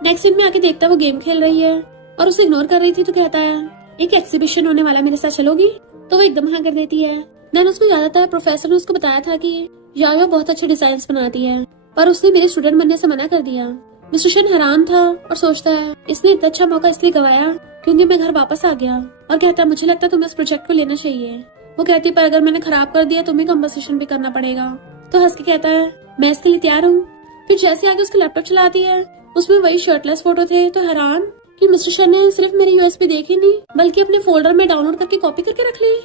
नेक्स्ट सीन में आके देखता है वो गेम खेल रही है और उसे इग्नोर कर रही थी, तो कहता है एक एक्सिबिशन होने वाला मेरे साथ चलोगी, तो वो एकदम हाँ कर देती है। देन उसको याद आता है प्रोफेसर ने उसको बताया था कि याओ बहुत अच्छे डिजाइन बनाती है, पर उसने मेरे स्टूडेंट बनने से मना कर दिया। मिस्टर शन हैरान था और सोचता है इसने इतना अच्छा मौका इसलिए गवाया क्योंकि मैं घर वापस आ गया, और कहता है मुझे लगता है तुम्हें इस प्रोजेक्ट को लेना चाहिए। वो कहती पर अगर मैंने खराब कर दिया तुम्हें कंपनसेशन भी करना पड़ेगा। तो हंस के कहता है मैं इसके लिए तैयार हूँ। फिर जैसे आगे उसका लैपटॉप चलाती है उसमें वही शर्टलेस फोटो थे, तो हैरान कि मिस्टर शन ने सिर्फ मेरी यूएसबी देखी नहीं बल्कि अपने फोल्डर में डाउनलोड करके कॉपी करके रख ली।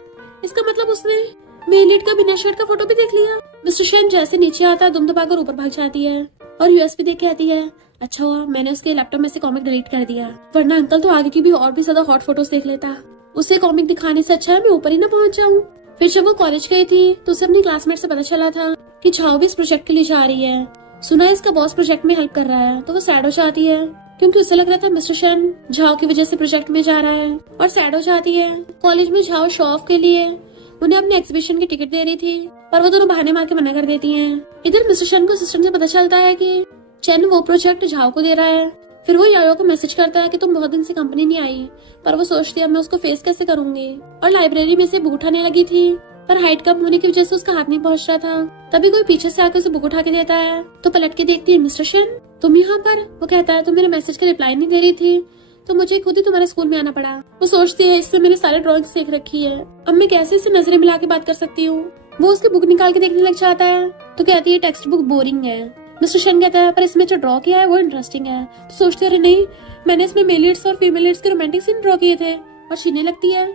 इसका मतलब उसने मेरी लीड का बिना शर्ट का फोटो भी देख लिया। मिस्टर शन जैसे नीचे आता है दुम दबाकर ऊपर भाग जाती है और यूएसबी देख के आती है अच्छा हुआ मैंने उसके लैपटॉप में से कॉमिक डिलीट कर दिया, वरना अंकल तो आगे की भी और भी ज्यादा हॉट फोटोज देख लेता। उसे कॉमिक दिखाने से अच्छा है मैं ऊपर ही ना पहुंच जाऊं। फिर जब वो कॉलेज गई थी तो उसे अपनी क्लासमेट से पता चला था कि झाओ भी इस प्रोजेक्ट के लिए जा रही है। सुना इसका बॉस प्रोजेक्ट में हेल्प कर रहा है, तो वो सैड हो जाती है क्योंकि उसे लग रहा था मिस्टर शन झाओ की वजह से प्रोजेक्ट में जा रहा है, और सैड हो जाती है। कॉलेज में झाओ शो ऑफ के लिए उन्हें अपने एग्जीबिशन की टिकट दे रही थी, पर वो दोनों बहाने मार के मना कर देती हैं। इधर मिस्टर शन को सिस्टम से पता चलता है कि चेन वो प्रोजेक्ट झाओ को दे रहा है। फिर वो याओ को मैसेज करता है कि तुम बहुत दिन से कंपनी नहीं आई, पर वो सोचती है मैं उसको फेस कैसे करूंगी। और लाइब्रेरी में से बुक उठाने लगी थी, पर हाइट कम होने की वजह से उसका हाथ नहीं पहुंच रहा था। तभी कोई पीछे से आकर उसे बुक उठा के देता है, तो पलट के देखती है मिस्टर शन तुम यहाँ पर। वो कहता है तुम मेरे मैसेज का रिप्लाई नहीं दे रही थी तो मुझे खुद ही तुम्हारे स्कूल में आना पड़ा। वो सोचती है इससे मैंने सारे ड्रॉइंग सीख रखी है, अब मैं कैसे इसे नजरें मिला के बात कर सकती हूँ। वो उसकी बुक निकाल के देखने लग जाता है, तो कहती है टेक्स्ट बुक बोरिंग है। मिस्टर शन कहता है पर इसमें जो ड्रॉ किया है वो इंटरेस्टिंग है। तो सोचती है अरे नहीं मैंने इसमें मेल लीड्स और फीमेल लीड्स के रोमांटिक सीन ड्रॉ किए थे, और छीनने लगती है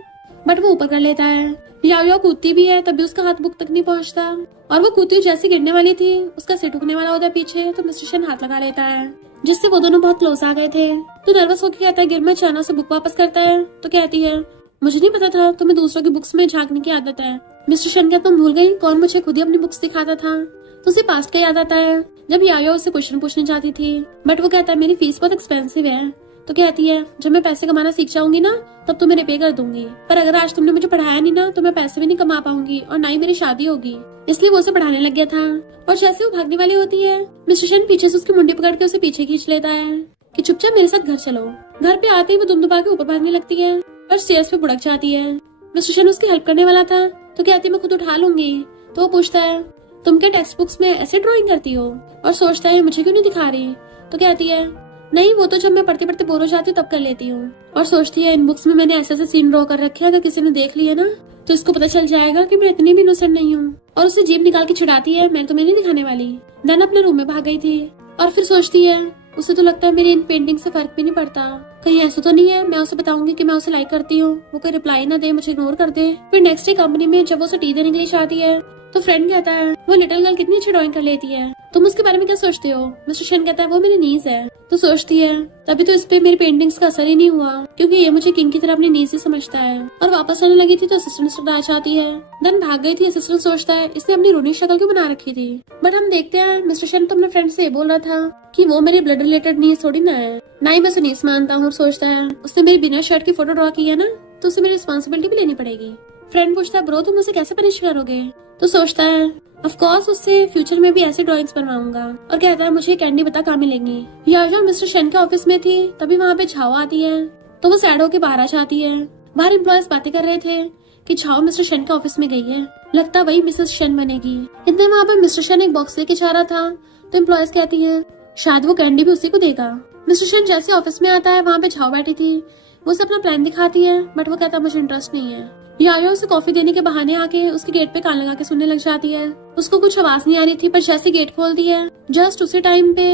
बट वो ऊपर कर लेता है। याओ कूदती भी है तभी उसका हाथ बुक तक नहीं पहुंचता, और वो कूदती जैसे गिरने वाली थी उसका सिर ठुकने वाला होता है पीछे, तो मिस्टर शन हाथ लगा लेता है जिससे वो दोनों बहुत क्लोज आ गए थे। तो नर्वस होकर कहता है गिर में चाना से बुक वापस करता है, तो कहती है मुझे नहीं पता था तुम्हें दूसरों की बुक्स में झांकने की आदत है। मिस्टर शन क्या तुम भूल गई कौन मुझे खुद ही अपनी बुक्स दिखाता था। तो उसे पास्ट का याद आता है जब याओ उससे क्वेश्चन पूछने जाती थी, बट वो कहता है मेरी फीस बहुत एक्सपेंसिव है। तो कहती है जब मैं पैसे कमाना सीख जाऊंगी ना तब तो मैं पे कर दूंगी, पर अगर आज तुमने मुझे पढ़ाया नहीं ना तो मैं पैसे भी नहीं कमा पाऊंगी और ना ही मेरी शादी होगी। इसलिए वो उसे पढ़ाने लग गया था। और जैसे वो भागने वाली होती है मिस्टर शन पीछे से उसकी मुंडी पकड़ के उसे पीछे खींच लेता है कि चुपचाप मेरे साथ घर चलो। घर पे आते ही वो दुम दबा के ऊपर भागने लगती है और स्टेयर्स पे बुड़क जाती है। मिस्टर शन उसकी हेल्प करने वाला था, तो कहती मैं खुद उठा लूंगी। तो वो पूछता है तुम क्या टेक्स्ट बुक्स में ऐसे ड्राइंग करती हो, और सोचता है मुझे क्यों नहीं दिखा रही। तो कहती है नहीं वो तो जब मैं पढ़ते पढ़ते बोर हो जाती हूँ तब कर लेती हूँ, और सोचती है इन बुक्स में मैंने ऐसे ऐसे सीन ड्रॉ कर रखे हैं, अगर किसी ने देख लिया ना तो इसको पता चल जाएगा कि मैं इतनी भी इनोसेंट नहीं हूँ। और उसे जीभ निकाल के छुड़ाती है मैं तुम्हें नहीं दिखाने वाली। देन अपने रूम में भाग गई थी, और फिर सोचती है उसे तो लगता है मेरी इन पेंटिंग से फर्क भी नहीं पड़ता, कहीं ऐसा तो नहीं है मैं उसे बताऊंगी कि मैं उसे लाइक करती हूँ, वो कोई रिप्लाई ना दे, मुझे इग्नोर कर दे। फिर नेक्स्ट डे कंपनी में जब वो उसे टी देने के लिए चाहती है तो फ्रेंड कहता है वो लिटिल गर्ल कितनी अच्छी ड्राइंग कर लेती है, तुम उसके बारे में क्या सोचते हो। मिस्टर शन कहता है वो मेरी नीज है। तो सोचती है तभी तो इस पे मेरी पेंटिंग्स का असर ही नहीं हुआ, क्योंकि ये मुझे किंग की तरह अपनी नीज ही समझता है। और वापस आने लगी थी तो असिस्टेंट आ जाती है। देन भाग गई थी। असिस्टेंट सोचता है इसने अपनी रूनी शक्ल क्यों बना रखी थी, बट हम देखते हैं मिस्टर शन तो अपने फ्रेंड से बोल रहा था कि वो मेरी ब्लड रिलेटेड नीज थोड़ी ना है, ना ही मैं उसे नीज मानता हूँ। सोचता है उसने मेरी बिना शर्ट की फोटो ड्रॉ की है ना तो उसे मेरी रिस्पॉन्सिबिलिटी भी लेनी पड़ेगी। फ्रेंड पूछता है ब्रो तुम उसे कैसे पनिश करोगे? तो सोचता है ऑफ कोर्स उससे फ्यूचर में भी ऐसे ड्राइंग्स बनवाऊंगा और कहता है मुझे कैंडी बता कहाँ मिलेंगी। यायो मिस्टर शेन के ऑफिस में थी तभी वहाँ पे झाओ आती है तो वो सैड होके बाहर आ जाती है। बाहर एम्प्लॉयज बातें कर रहे थे कि झाओ मिस्टर शेन के ऑफिस में गई है, लगता वही मिसेस शेन बनेगी। इतने वहाँ पे मिस्टर शेन एक बॉक्स लेके जा रहा था तो एम्प्लॉयज कहती है शायद वो कैंडी भी उसी को देगा। मिस्टर शेन जैसे ऑफिस में आता है वहाँ पे झाओ बैठी थी, वो उसे अपना प्लान दिखाती है बट वो कहता मुझे इंटरेस्ट नहीं है। यायो उसे कॉफी देने के बहाने आके उसके गेट पे कान लगा के सुनने लग जाती है। उसको कुछ आवाज नहीं आ रही थी पर जैसे गेट खोलती है जस्ट उसी टाइम पे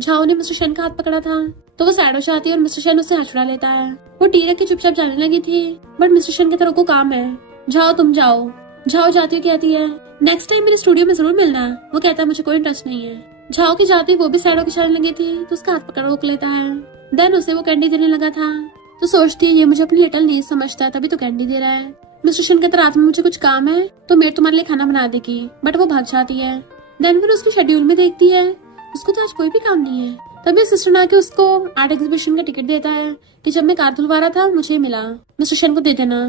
झाओ ने मिस्टर शेन का हाथ पकड़ा था तो वो सैड हो जाती है और मिस्टर शेन उससे हाथ छुड़ा लेता है। वो टी रख के चुपचाप जाने लगी थी बट मिस्टर शेन कहता रुको काम है, जाओ तुम जाओ। झाओ जाती हुई कहती है नेक्स्ट टाइम मेरे स्टूडियो में जरूर मिलना। वो कहता है मुझे कोई इंटरेस्ट नहीं है। झाओ की जाती वो भी सैड होकर चलने लगी थी तो उसका हाथ पकड़ रोक लेता है। देन उसे वो कैंडी देने लगा था तो सोचती है ये मुझे अपनी लिटिल नीज समझता है तभी तो कैंडी दे रहा है। मिस्टर शेन कहता रात में मुझे कुछ काम है तो मेड तुम्हारे लिए खाना बना देगी बट वो भाग जाती है। देन फिर उसकी शेड्यूल में देखती है उसको तो आज कोई भी काम नहीं है। तभी सिस्टर आके उसको आर्ट एग्जीबिशन का टिकट देता है कि जब मैं कार धुलवा रहा था मुझे मिला, मिस्टर शेन को दे देना।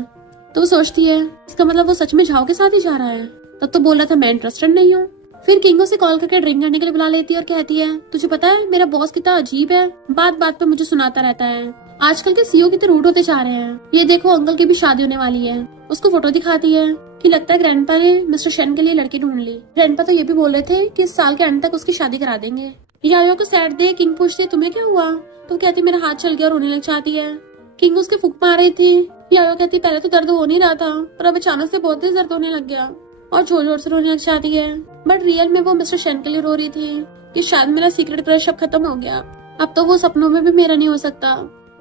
तो वो सोचती है इसका मतलब वो सच में झाओ के साथ ही जा रहा है। तब तो बोल रहा था मैं इंटरेस्टेड नहीं हूँ। फिर किंगो से कॉल करके ड्रिंक करने के लिए बुला लेती है और कहती है तुझे पता है मेरा बॉस कितना अजीब है, बात बात पे मुझे सुनाता रहता है। आजकल के सीईओ कितने रूड होते जा रहे हैं। ये देखो अंकल की भी शादी होने वाली है। उसको फोटो दिखाती है कि लगता है ग्रैंडपा ने मिस्टर शेन के लिए लड़की ढूंढ ली। ग्रैंडपा तो ये भी बोल रहे थे कि इस साल के अंत तक उसकी शादी करा देंगे। यायो को सैड दे किंग पूछती है तुम्हें क्या हुआ? तो कहती मेरा हाथ चल गया और रोने लग जाती है। किंग उसके फूंक मार रही थी। यायो कहती पहले तो दर्द हो नहीं रहा था पर अब अचानक से बहुत तेज दर्द होने लग गया और जोर जोर से रोने लग जाती है। बट रियल में वो मिस्टर शेन के लिए रो रही थी कि शायद मेरा सीक्रेट क्रश अब खत्म हो गया, अब तो वो सपनों में भी मेरा नहीं हो सकता।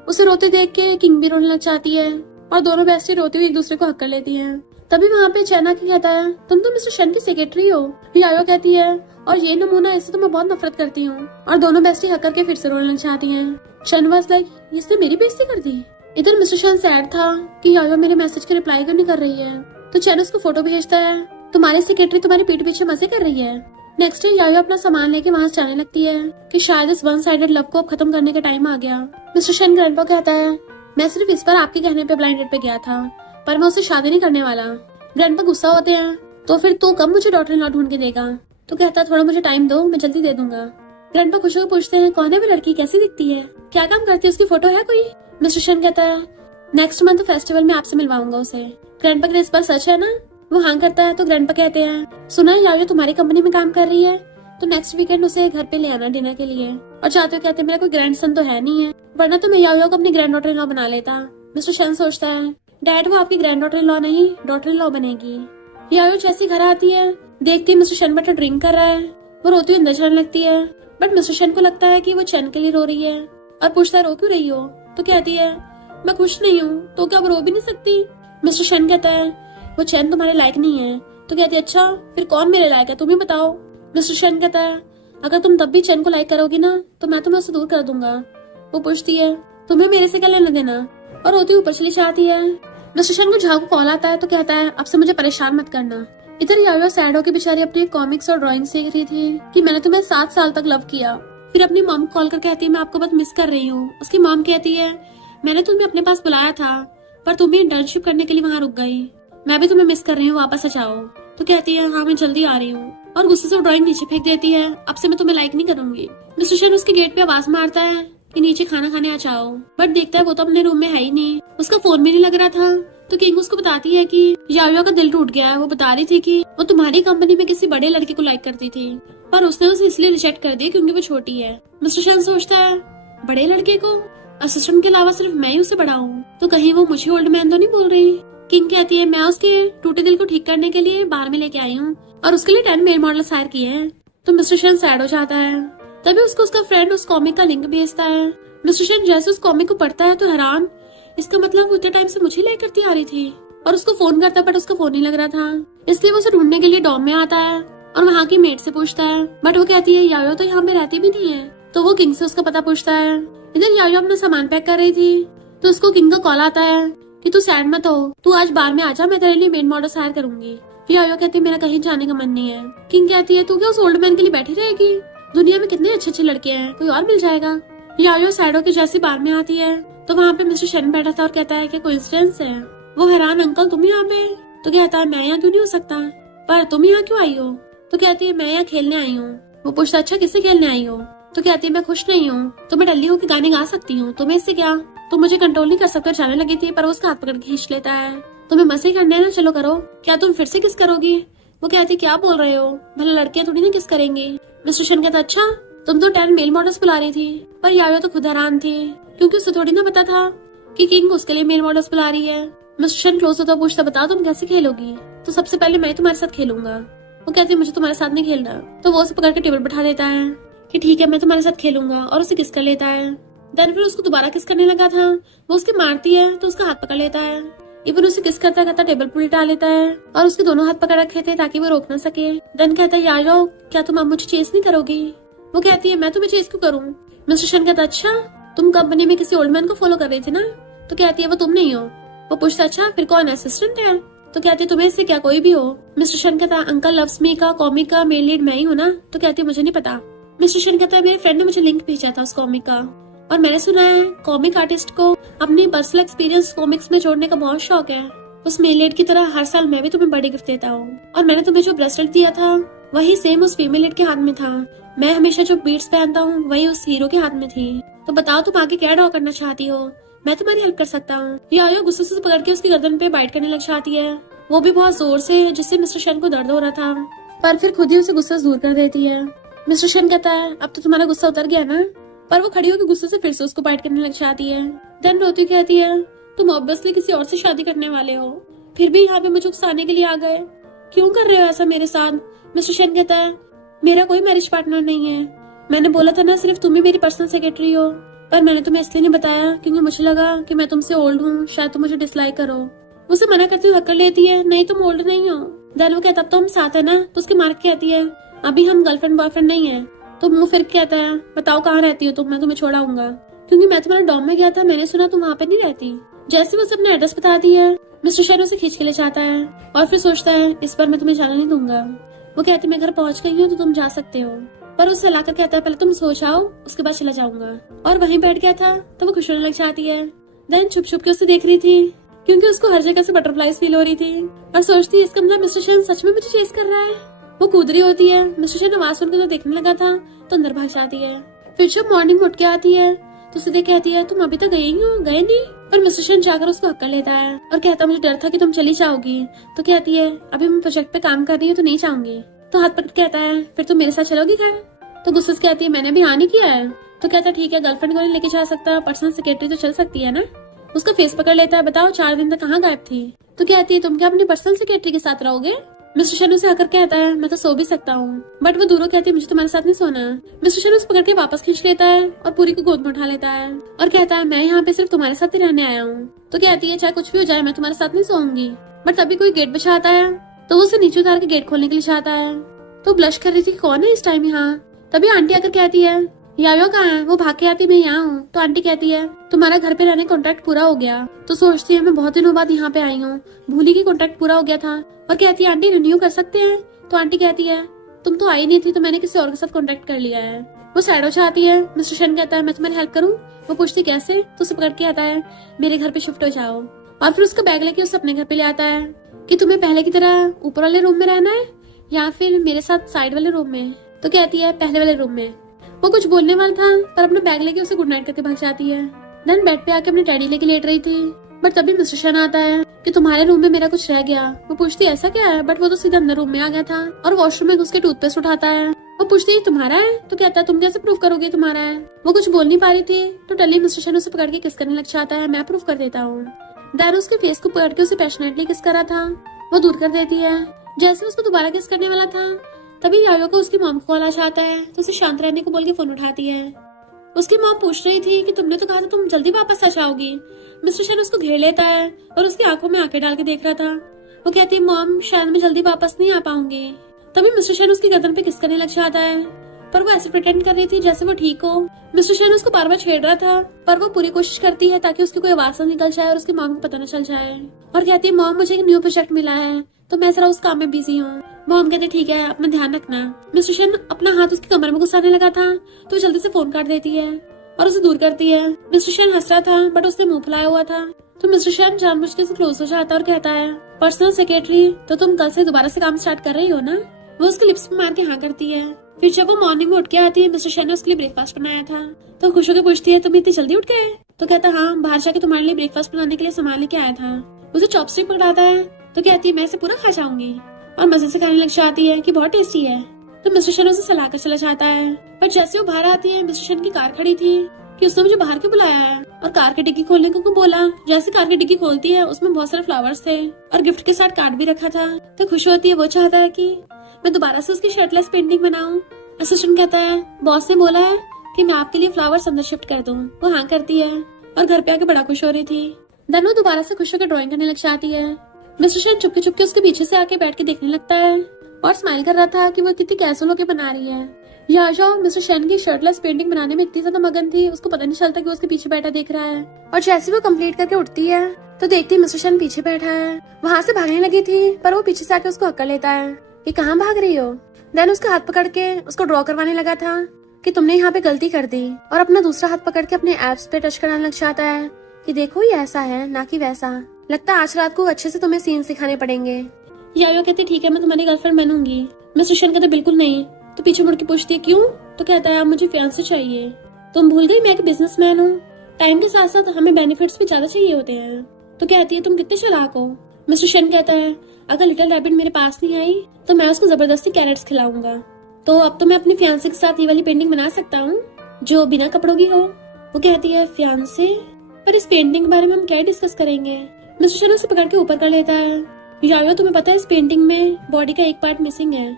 उसे रोते देख के किंग भी रोने लग जाती है और दोनों बेस्टी रोती हुई एक दूसरे को हक कर लेती हैं। तभी वहाँ पे चैना की कहता है तुम तो मिस्टर शेन की सेक्रेटरी हो। यायो कहती है और ये नमूना इससे तो मैं बहुत नफरत करती हूँ और दोनों बेस्टी हक करके फिर से रोने लग जाती हैं। चैन वाज लाइक इसने मेरी बेइज्जती कर दी। इधर मिस्टर शेन सैड था कि यायो मेरे मैसेज के रिप्लाई क्यों नहीं कर रही है तो चैन उसको फोटो भेजता है तुम्हारी सेक्रेटरी तुम्हारी पीठ पीछे मजे कर रही है। नेक्स्ट डे यायो अपना सामान लेके वहाँ जाने लगती है कि शायद इस वन साइडेड लव को अब खत्म करने का टाइम आ गया। मिस्टर शेन ग्रैंडपा कहता है मैं सिर्फ इस बार आपके कहने पे ब्लाइंड डेट पे गया था पर मैं उससे शादी नहीं करने वाला। ग्रैंडपा गुस्सा होते हैं तो फिर तू कब मुझे डॉटर इन लॉ ढूंढ के देगा? तो कहता है थोड़ा मुझे टाइम दो मैं जल्दी दे दूंगा। ग्रैंडपा खुश होकर पूछते हैं कौन है वो लड़की, कैसी दिखती है, क्या काम करती है, उसकी फोटो है कोई? मिस्टर शेन कहता है नेक्स्ट मंथ फेस्टिवल में आपसे मिलवाऊंगा उसे। ग्रैंडपा कहते इस बार सच है ना? वो हाँ करता है तो ग्रैंडपा कहते हैं सुना है यायो तुम्हारी कंपनी में काम कर रही है तो नेक्स्ट वीकेंड उसे घर पे ले आना डिनर के लिए। और जाते हुए कहते हैं मेरा कोई ग्रैंड सन तो है नहीं है वरना तो मैं यायो को अपनी ग्रैंड डॉटर इन लॉ बना लेता। मिस्टर शेन सोचता है डैड वो आपकी ग्रैंड डॉटर इन लॉ नहीं डॉटर इन लॉ बनेगी। यायो जैसी घर आती है देखती है मिस्टर शेन बटर ड्रिंक कर रहा है, वो रोती हुई अंदर जाने लगती है बट मिस्टर शेन को लगता है कि वो चैन के लिए रो रही है और पूछता है रो क्यों रही हो? तो कहती है मैं खुश नहीं हूँ। तो क्या वो रो भी नहीं सकती? मिस्टर शेन कहता है वो चैन तुम्हारे लायक नहीं है। तो कहती है अच्छा फिर कौन मेरे लायक है तुम ही बताओ। मिस्टर शेन कहता है अगर तुम तब भी चैन को लाइक करोगी ना तो मैं तुम्हें उससे दूर कर दूंगा। वो पूछती है तुम्हें मेरे से क्या लेना देना और रोती ऊपर चली जाती है। मिस्टर शेन को झाओ को कॉल आता है तो कहता है अब से मुझे परेशान मत करना। इधर यायो सैड होकर बेचारी अपनी कॉमिक्स और ड्राइंग सीख रही थी कि मैंने तुम्हें 7 साल तक लव किया। फिर अपनी मॉम को कॉल कर कहती है मैं आपको बहुत मिस कर रही हूँ। उसकी मॉम कहती है मैंने तुम्हें अपने पास बुलाया था पर तुम भी इंटर्नशिप करने के लिए वहाँ रुक गई, मैं भी तुम्हें मिस कर रही हूँ वापस आ जाओ। तो कहती है हाँ मैं जल्दी आ रही हूँ और गुस्से से ड्राइंग नीचे फेंक देती है अब से मैं तुम्हें लाइक नहीं करूंगी। मिस्टर शेन उसके गेट पे आवाज मारता है कि नीचे खाना खाने आ जाओ बट देखता है वो तो अपने रूम में है ही नहीं, उसका फोन भी नहीं लग रहा था। तो किंग उसको बताती है कि यायो का दिल टूट गया है। वो बता रही थी कि वो तुम्हारी कंपनी में किसी बड़े लड़के को लाइक करती थी पर उसने उसे इसलिए रिजेक्ट कर दिया क्योंकि वो छोटी है। मिस्टर शेन सोचता है बड़े लड़के को, असिस्टेंट के अलावा सिर्फ मैं ही उससे बड़ा हूँ तो कहीं वो मुझे ओल्ड मैन तो नहीं बोल रही। किंग कहती है मैं उसके टूटे दिल को ठीक करने के लिए बाहर में लेके आई हूँ और उसके लिए 10 मेल मॉडल हायर किए हैं। तो मिस्टर शेन सैड हो जाता है। तभी उसको उसका फ्रेंड उस कॉमिक का लिंक भेजता है। मिस्टर शेन जैसे उस कॉमिक को पढ़ता है तो हैरान, इसका मतलब उतने टाइम से मुझे लाइक करती आ रही थी। और उसको फोन करता बट उसका फोन नहीं लग रहा था इसलिए वो उसे ढूंढने के लिए डॉम में आता है और वहाँ की मेड से पूछता है बट वो कहती है यायो तो यहाँ पे रहती भी नहीं है। तो वो किंग से उसका पता पूछता है। इधर यायो अपना सामान पैक कर रही थी तो उसको किंग का कॉल आता है कि तू सैड मत हो, तू आज बार में आजा, मैं तेरे लिए मेन मॉडल हायर करूंगी। यायो कहती है मेरा कहीं जाने का मन नहीं है। किंग कहती है तू क्या उस ओल्ड मैन के लिए बैठी रहेगी, दुनिया में कितने अच्छे अच्छे लड़के हैं, कोई और मिल जाएगा। यायो सैडो की जैसी बार में आती है तो वहाँ पे मिस्टर शेन बैठा था और कहता है कि कोइंसिडेंस है। वो हैरान अंकल तुम यहाँ पे? तो कहता है मैं यहाँ क्यों नहीं हो सकता, पर तुम यहाँ क्यों आई हो? तो कहती है मैं यहाँ खेलने आई हूँ। वो पूछता अच्छा किससे खेलने आई हो? तो कहती है मैं खुश नहीं हूँ, तो मैं डल्ली होकर गाने गा सकती हूँ, तुम्हें इससे क्या? तो मुझे कंट्रोल नहीं कर सकता जाने लगी थी, पर वो उसका हाथ पकड़ के खींच लेता है। तुम्हें मजे करने ना, चलो करो। क्या तुम फिर से किस करोगी? वो कहती क्या बोल रहे हो, भले लड़कियां थोड़ी ना किस करेंगी। मिस्टर शन कहता अच्छा तुम तो 10 मेल मॉडल्स बुला रही थी। पर यायो तो खुद हैरान थी, क्योंकि उसे थोड़ी ना पता था कि किंग उसके लिए मेल मॉडल्स बुला रही है। मिस्टर शन क्लोज होता पूछता बताओ तुम कैसे खेलोगी? तो सबसे पहले मैं तुम्हारे साथ खेलूंगा। वो कहती है मुझे तुम्हारे साथ नहीं खेलना। तो वो उसे पकड़ के टेबल बैठा देता है कि ठीक है मैं तुम्हारे साथ खेलूंगा, और उसे किस कर लेता है। देन फिर उसको दोबारा किस करने लगा था, वो उसके मारती है तो उसका हाथ पकड़ लेता है। इवन उसे किस करता करता टेबल पर लिटा लेता है, और उसके दोनों हाथ पकड़ रखे थे ताकि वो रोक ना सके। देन कहता है यायो क्या तुम अब मुझे चेस नहीं करोगी? वो कहती है मैं तुम्हें चेस क्यों करूँ? मिस्टर शन कहता अच्छा तुम कंपनी में किसी ओल्ड मैन को फॉलो कर रही थी ना? तो कहती है वो तुम नहीं हो। वो पूछता अच्छा फिर कौन असिस्टेंट है? तो कहती है तुम्हें इससे क्या, कोई भी हो। मिस्टर शन कहता अंकल लव्स मी का कॉमिक का मेन लीड मैं ही हूँ ना? तो कहती है मुझे नहीं पता। मिस्टर शन कहता है मेरे फ्रेंड ने मुझे लिंक भेजा था उस कॉमिक का, और मैंने सुना है कॉमिक आर्टिस्ट को अपनी पर्सनल एक्सपीरियंस कॉमिक्स में जोड़ने का बहुत शौक है। उस मेल लीड की तरह हर साल मैं भी तुम्हें बर्थडे गिफ्ट देता हूँ, और मैंने तुम्हें जो ब्रेसलेट दिया था वही सेम उस फीमेल लीड के हाथ में था। मैं हमेशा जो बीड्स पहनता हूँ वही उस हीरो के हाथ में थी। तो बताओ तुम आगे क्या ड्रॉ करना चाहती हो, मैं तुम्हारी हेल्प कर सकता हूँ। यायो गुस्से से पकड़ के उसकी गर्दन पे बाइट करने लग जाती है, वो भी बहुत जोर से, जिससे मिस्टर शन को दर्द हो रहा था, पर फिर खुद ही उसे गुस्सा दूर कर देती है। मिस्टर शन कहता है अब तो तुम्हारा गुस्सा उतर गया ना? पर वो खड़ी होकर गुस्से से फिर से उसको बाइट करने लग जाती है। देन रोती कहती है तुम ऑब्वियसली किसी और से शादी करने वाले हो, फिर भी यहाँ पे मुझे उकसाने के लिए आ गए, क्यों कर रहे हो ऐसा मेरे साथ? मिस्टर शन कहता है मेरा कोई मैरिज पार्टनर नहीं है, मैंने बोला था ना सिर्फ तुम ही मेरी पर्सनल सेक्रेटरी हो, पर मैंने तुम्हें इसलिए नहीं बताया क्योंकि मुझे लगा कि मैं तुमसे ओल्ड हूँ, शायद तुम मुझे डिसलाइक करो। उसे मना करती हुई हक कर लेती है नहीं तुम ओल्ड नहीं हो। देन वो कहता अब तो हम साथ है ना? तो उसकी मार्क कहती है अभी हम गर्लफ्रेंड बॉयफ्रेंड नहीं है। तो मुंह फिर कहता है बताओ कहाँ रहती हो तुम, मैं तुम्हें छोड़ाऊंगा, क्योंकि मैं तुम्हारे डॉम में गया था, मैंने सुना तुम वहाँ पे नहीं रहती। जैसे वो उसे अपना एड्रेस बताती है मिस्टर शन उसे खींच के ले जाता है, और फिर सोचता है इस बार मैं तुम्हें जाने नहीं दूंगा। वो कहती मैं घर पहुंच गई हूँ तो तुम जा सकते हो, पर उसे लाकर कहता है पहले तुम सो जाओ उसके बाद चला जाऊंगा, और वहीं बैठ गया था। तो वो खुश होने लग जाती है। देन छुप छुप के उसे देख रही थी, क्योंकि उसको हर जगह से बटरफ्लाइज फील हो रही थी, और सोचती इसका मतलब मिस्टर शन सच में मुझे चेस कर रहा है। वो कूद रही होती है। मिस्टर शन आवाज सुनकर तो देखने लगा था तो अंदर भाग जाती है। फिर जब मॉर्निंग उठ के आती है तो उसे देख कहती है तुम अभी तक गई हो? गए नहीं? पर मिस्टर शन जाकर उसको हक कर लेता है और कहता मुझे डर था कि तुम चली जाओगी। तो कहती है अभी मैं प्रोजेक्ट पे काम कर रही हूँ तो नहीं जाऊंगी। तो हाथ पकड़ कहता है फिर तुम मेरे साथ चलोगी घर? तो गुस्से से कहती है मैंने भी हाँ नहीं किया है। तो कहता ठीक है गर्लफ्रेंड को नहीं लेके जा सकता, पर्सनल सेक्रेटरी तो चल सकती है ना। उसका फेस पकड़ लेता है बताओ 4 दिन तक कहाँ गायब थी? तो कहती है तुम क्या अपनी पर्सनल सेक्रेटरी के साथ रहोगे? मिस्टर शन उसे आकर कहता है मैं तो सो भी सकता हूँ, बट वो दूरों कहती है मुझे तुम्हारे साथ नहीं सोना। मिस्टर शन उसे पकड़ के वापस खींच लेता है और पूरी को गोद में उठा लेता है और कहता है मैं यहाँ पे सिर्फ तुम्हारे साथ ही रहने आया हूँ। तो कहती है चाहे कुछ भी हो जाए मैं तुम्हारे साथ नहीं सोऊंगी। बट तभी कोई गेट पे आता है तो वो उसे नीचे उतार के गेट खोलने के लिए चाहता है। तो ब्लश कर रही थी कौन है इस टाइम यहाँ। तभी आंटी आकर कहती है यायो कहाँ है? वो भाग के आती मैं यहाँ हूँ। तो आंटी कहती है तुम्हारा घर पे रहने कॉन्ट्रैक्ट पूरा हो गया। तो सोचती है मैं बहुत दिनों बाद यहाँ पे आई हूँ, भूली की कॉन्ट्रैक्ट पूरा हो गया था। और कहती है आंटी रिन्यू कर सकते हैं? तो आंटी कहती है तुम तो आई नहीं थी तो मैंने किसी और के साथ कॉन्ट्रैक्ट कर लिया है। वो सैड हो जाती है। मिस्टर शन कहता है मैं तुम्हारी हेल्प करूँ? वो पूछती कैसे? तो उसे पकड़ के आता है मेरे घर पे शिफ्ट हो जाओ, और फिर उसका बैग लेके उसे अपने घर पे ले आता है कि तुम्हें पहले की तरह ऊपर वाले रूम में रहना है या फिर मेरे साथ साइड वाले रूम में। तो कहती है पहले वाले रूम में। वो कुछ बोलने वाला था पर अपना बैग लेके उसे गुड नाइट करके भाग जाती है। देन बेड पे आके अपनी डैडी लेके लेट रही थी, बट तभी मिस्टर शन आता है कि तुम्हारे रूम में मेरा कुछ रह गया। वो पूछती है ऐसा क्या है? बट वो तो सीधा अंदर रूम में आ गया था और वॉशरूम में घुस के टूथपेस्ट उठाता है। वो पूछती है तुम्हारा है? तो कहता है तुम कैसे प्रूव करोगे तुम्हारा है? वो कुछ बोल नहीं पा रही थी तो टली मिस्टर शन उसे पकड़ के किस करने लग जाता है मैं प्रूव कर देता हूँ। देन उसके फेस को पकड़ के उसे पैशनेटली किस करा था वो दूर कर देती है। जैसे उसको दोबारा किस करने वाला था तभी यायो को उसकी मॉम कॉल आ जाता है तो उसे शांत रहने को बोल के फोन उठाती है। उसकी मॉम पूछ रही थी कि तुमने तो कहा था तुम जल्दी वापस आ जाओगी। मिस्टर शन उसको घेर लेता है और उसकी आंखों में आंखें डाल के देख रहा था। वो कहती है मॉम शायद मैं जल्दी वापस नहीं आ पाऊंगी। तभी मिस्टर शन उसकी गर्दन पे किस करने लग जाता है, पर वो ऐसे प्रिटेंड कर रही थी जैसे वो ठीक हो। मिस्टर शन उसको बार बार छेड़ रहा था पर वो पूरी कोशिश करती है ताकि उसकी कोई आवाज न निकल जाए और उसकी मॉम को पता न चल जाए, और कहती है मॉम मुझे एक न्यू प्रोजेक्ट मिला है तो मैं जरा उस काम में बिजी हूँ। मॉम कहते ठीक है अपना ध्यान रखना। मिस्टर शन अपना हाथ उसकी कमर में घुसाने लगा था तो जल्दी से फोन काट देती है और उसे दूर करती है। मिस्टर शन हंस रहा था बट उसने मुंह फुलाया हुआ था तो मिस्टर शन जानबूझ के उसे क्लोज हो जाता है और कहता है पर्सनल सेक्रेटरी, तो तुम कल से दोबारा से काम स्टार्ट कर रही हो ना? वो उसके लिप्स पे मार के हाँ करती है। फिर जब वो मॉर्निंग में उठ के आती है, मिस्टर शेन ने उसके लिए ब्रेकफास्ट बनाया था, तो खुश होकर पूछती है तुम इतनी जल्दी उठ गए? तो कहता हाँ, बाहर जाके तुम्हारे लिए ब्रेकफास्ट बनाने के लिए सामान लेके आया था। उसे चॉपस्टिक पकड़ाता है तो कहती है मैं इसे पूरा खा जाऊंगी, और मजे से खाने लग जाती है कि बहुत टेस्टी है। तो मिस्टर शेन उसे सलाह कर चला जाता है, पर जैसे वो बाहर आती है, मिस्टर शेन की कार खड़ी थी कि उसने मुझे बाहर क्यों बुलाया है, और कार की डिग्गी खोलने को बोला। जैसे कार की डिग्गी खोलती है, उसमें बहुत सारे फ्लावर्स थे और गिफ्ट के साथ कार्ड भी रखा था। तो खुश होती है, वो चाहता है कि मैं दोबारा से उसकी शर्टलेस पेंटिंग बनाऊं। असिस्टेंट कहता है बॉस ने बोला है कि मैं आपके लिए फ्लावर्स अंदर शिफ्ट कर दूं। वो हाँ करती है और घर पे आके बड़ा खुश हो रही थी। देन वो दोबारा से खुश होकर ड्राइंग करने लग जाती है। मिस्टर शेन चुपके चुपके उसके पीछे से आके बैठ के देखने लगता है और स्माइल कर रहा था कि वो कितनी कैजुअल होकर बना रही है। याजो मिस्टर शेन की शर्टलेस पेंटिंग बनाने में इतनी ज्यादा मगन थी, उसको पता नहीं चलता कि वो उसके पीछे बैठा देख रहा है। और जैसे वो कंप्लीट करके उठती है तो देखती है मिस्टर शेन पीछे बैठा है। वहाँ से भागने लगी थी, पर वो पीछे से आके उसको हक्का लेता है कि कहाँ भाग रही हो। देन उसका हाथ पकड़ के उसको ड्रॉ करवाने लगा था कि तुमने यहाँ पे गलती कर दी, और अपना दूसरा हाथ पकड़ के अपने एब्स पे टच कराने लग जाता है कि देखो ये ऐसा है ना कि वैसा। लगता है आज रात को अच्छे से तुम्हें सीन सिखाने पड़ेंगे। यायो कहती ठीक है, मैं तुम्हारी गर्लफ्रेंड बनूंगी। मिस्टर शेन कहते बिल्कुल नहीं। तो पीछे मुड़ के पूछती है क्यों? तो कहता है मुझे फियांसे चाहिए। तुम भूल गई मैं एक बिजनेसमैन हूँ, टाइम के साथ साथ हमें बेनिफिट्स भी ज्यादा चाहिए होते हैं। तो कहती है तुम कितने चालाक हो। मिस्टर शेन कहता है अगर लिटिल रैबिट मेरे पास नहीं आई तो मैं उसको जबरदस्ती कैरेट्स खिलाऊंगा। तो अब तो मैं अपने फियांसे के साथ ये वाली पेंटिंग बना सकता हूँ जो बिना कपड़ों की हो। वो कहती है फियांसे, पर इस पेंटिंग के बारे में हम क्या डिस्कस करेंगे। मिस्टर शेन उसे पकड़ के ऊपर कर लेता है। यायो तुम्हें पता है इस पेंटिंग में बॉडी का एक पार्ट मिसिंग है।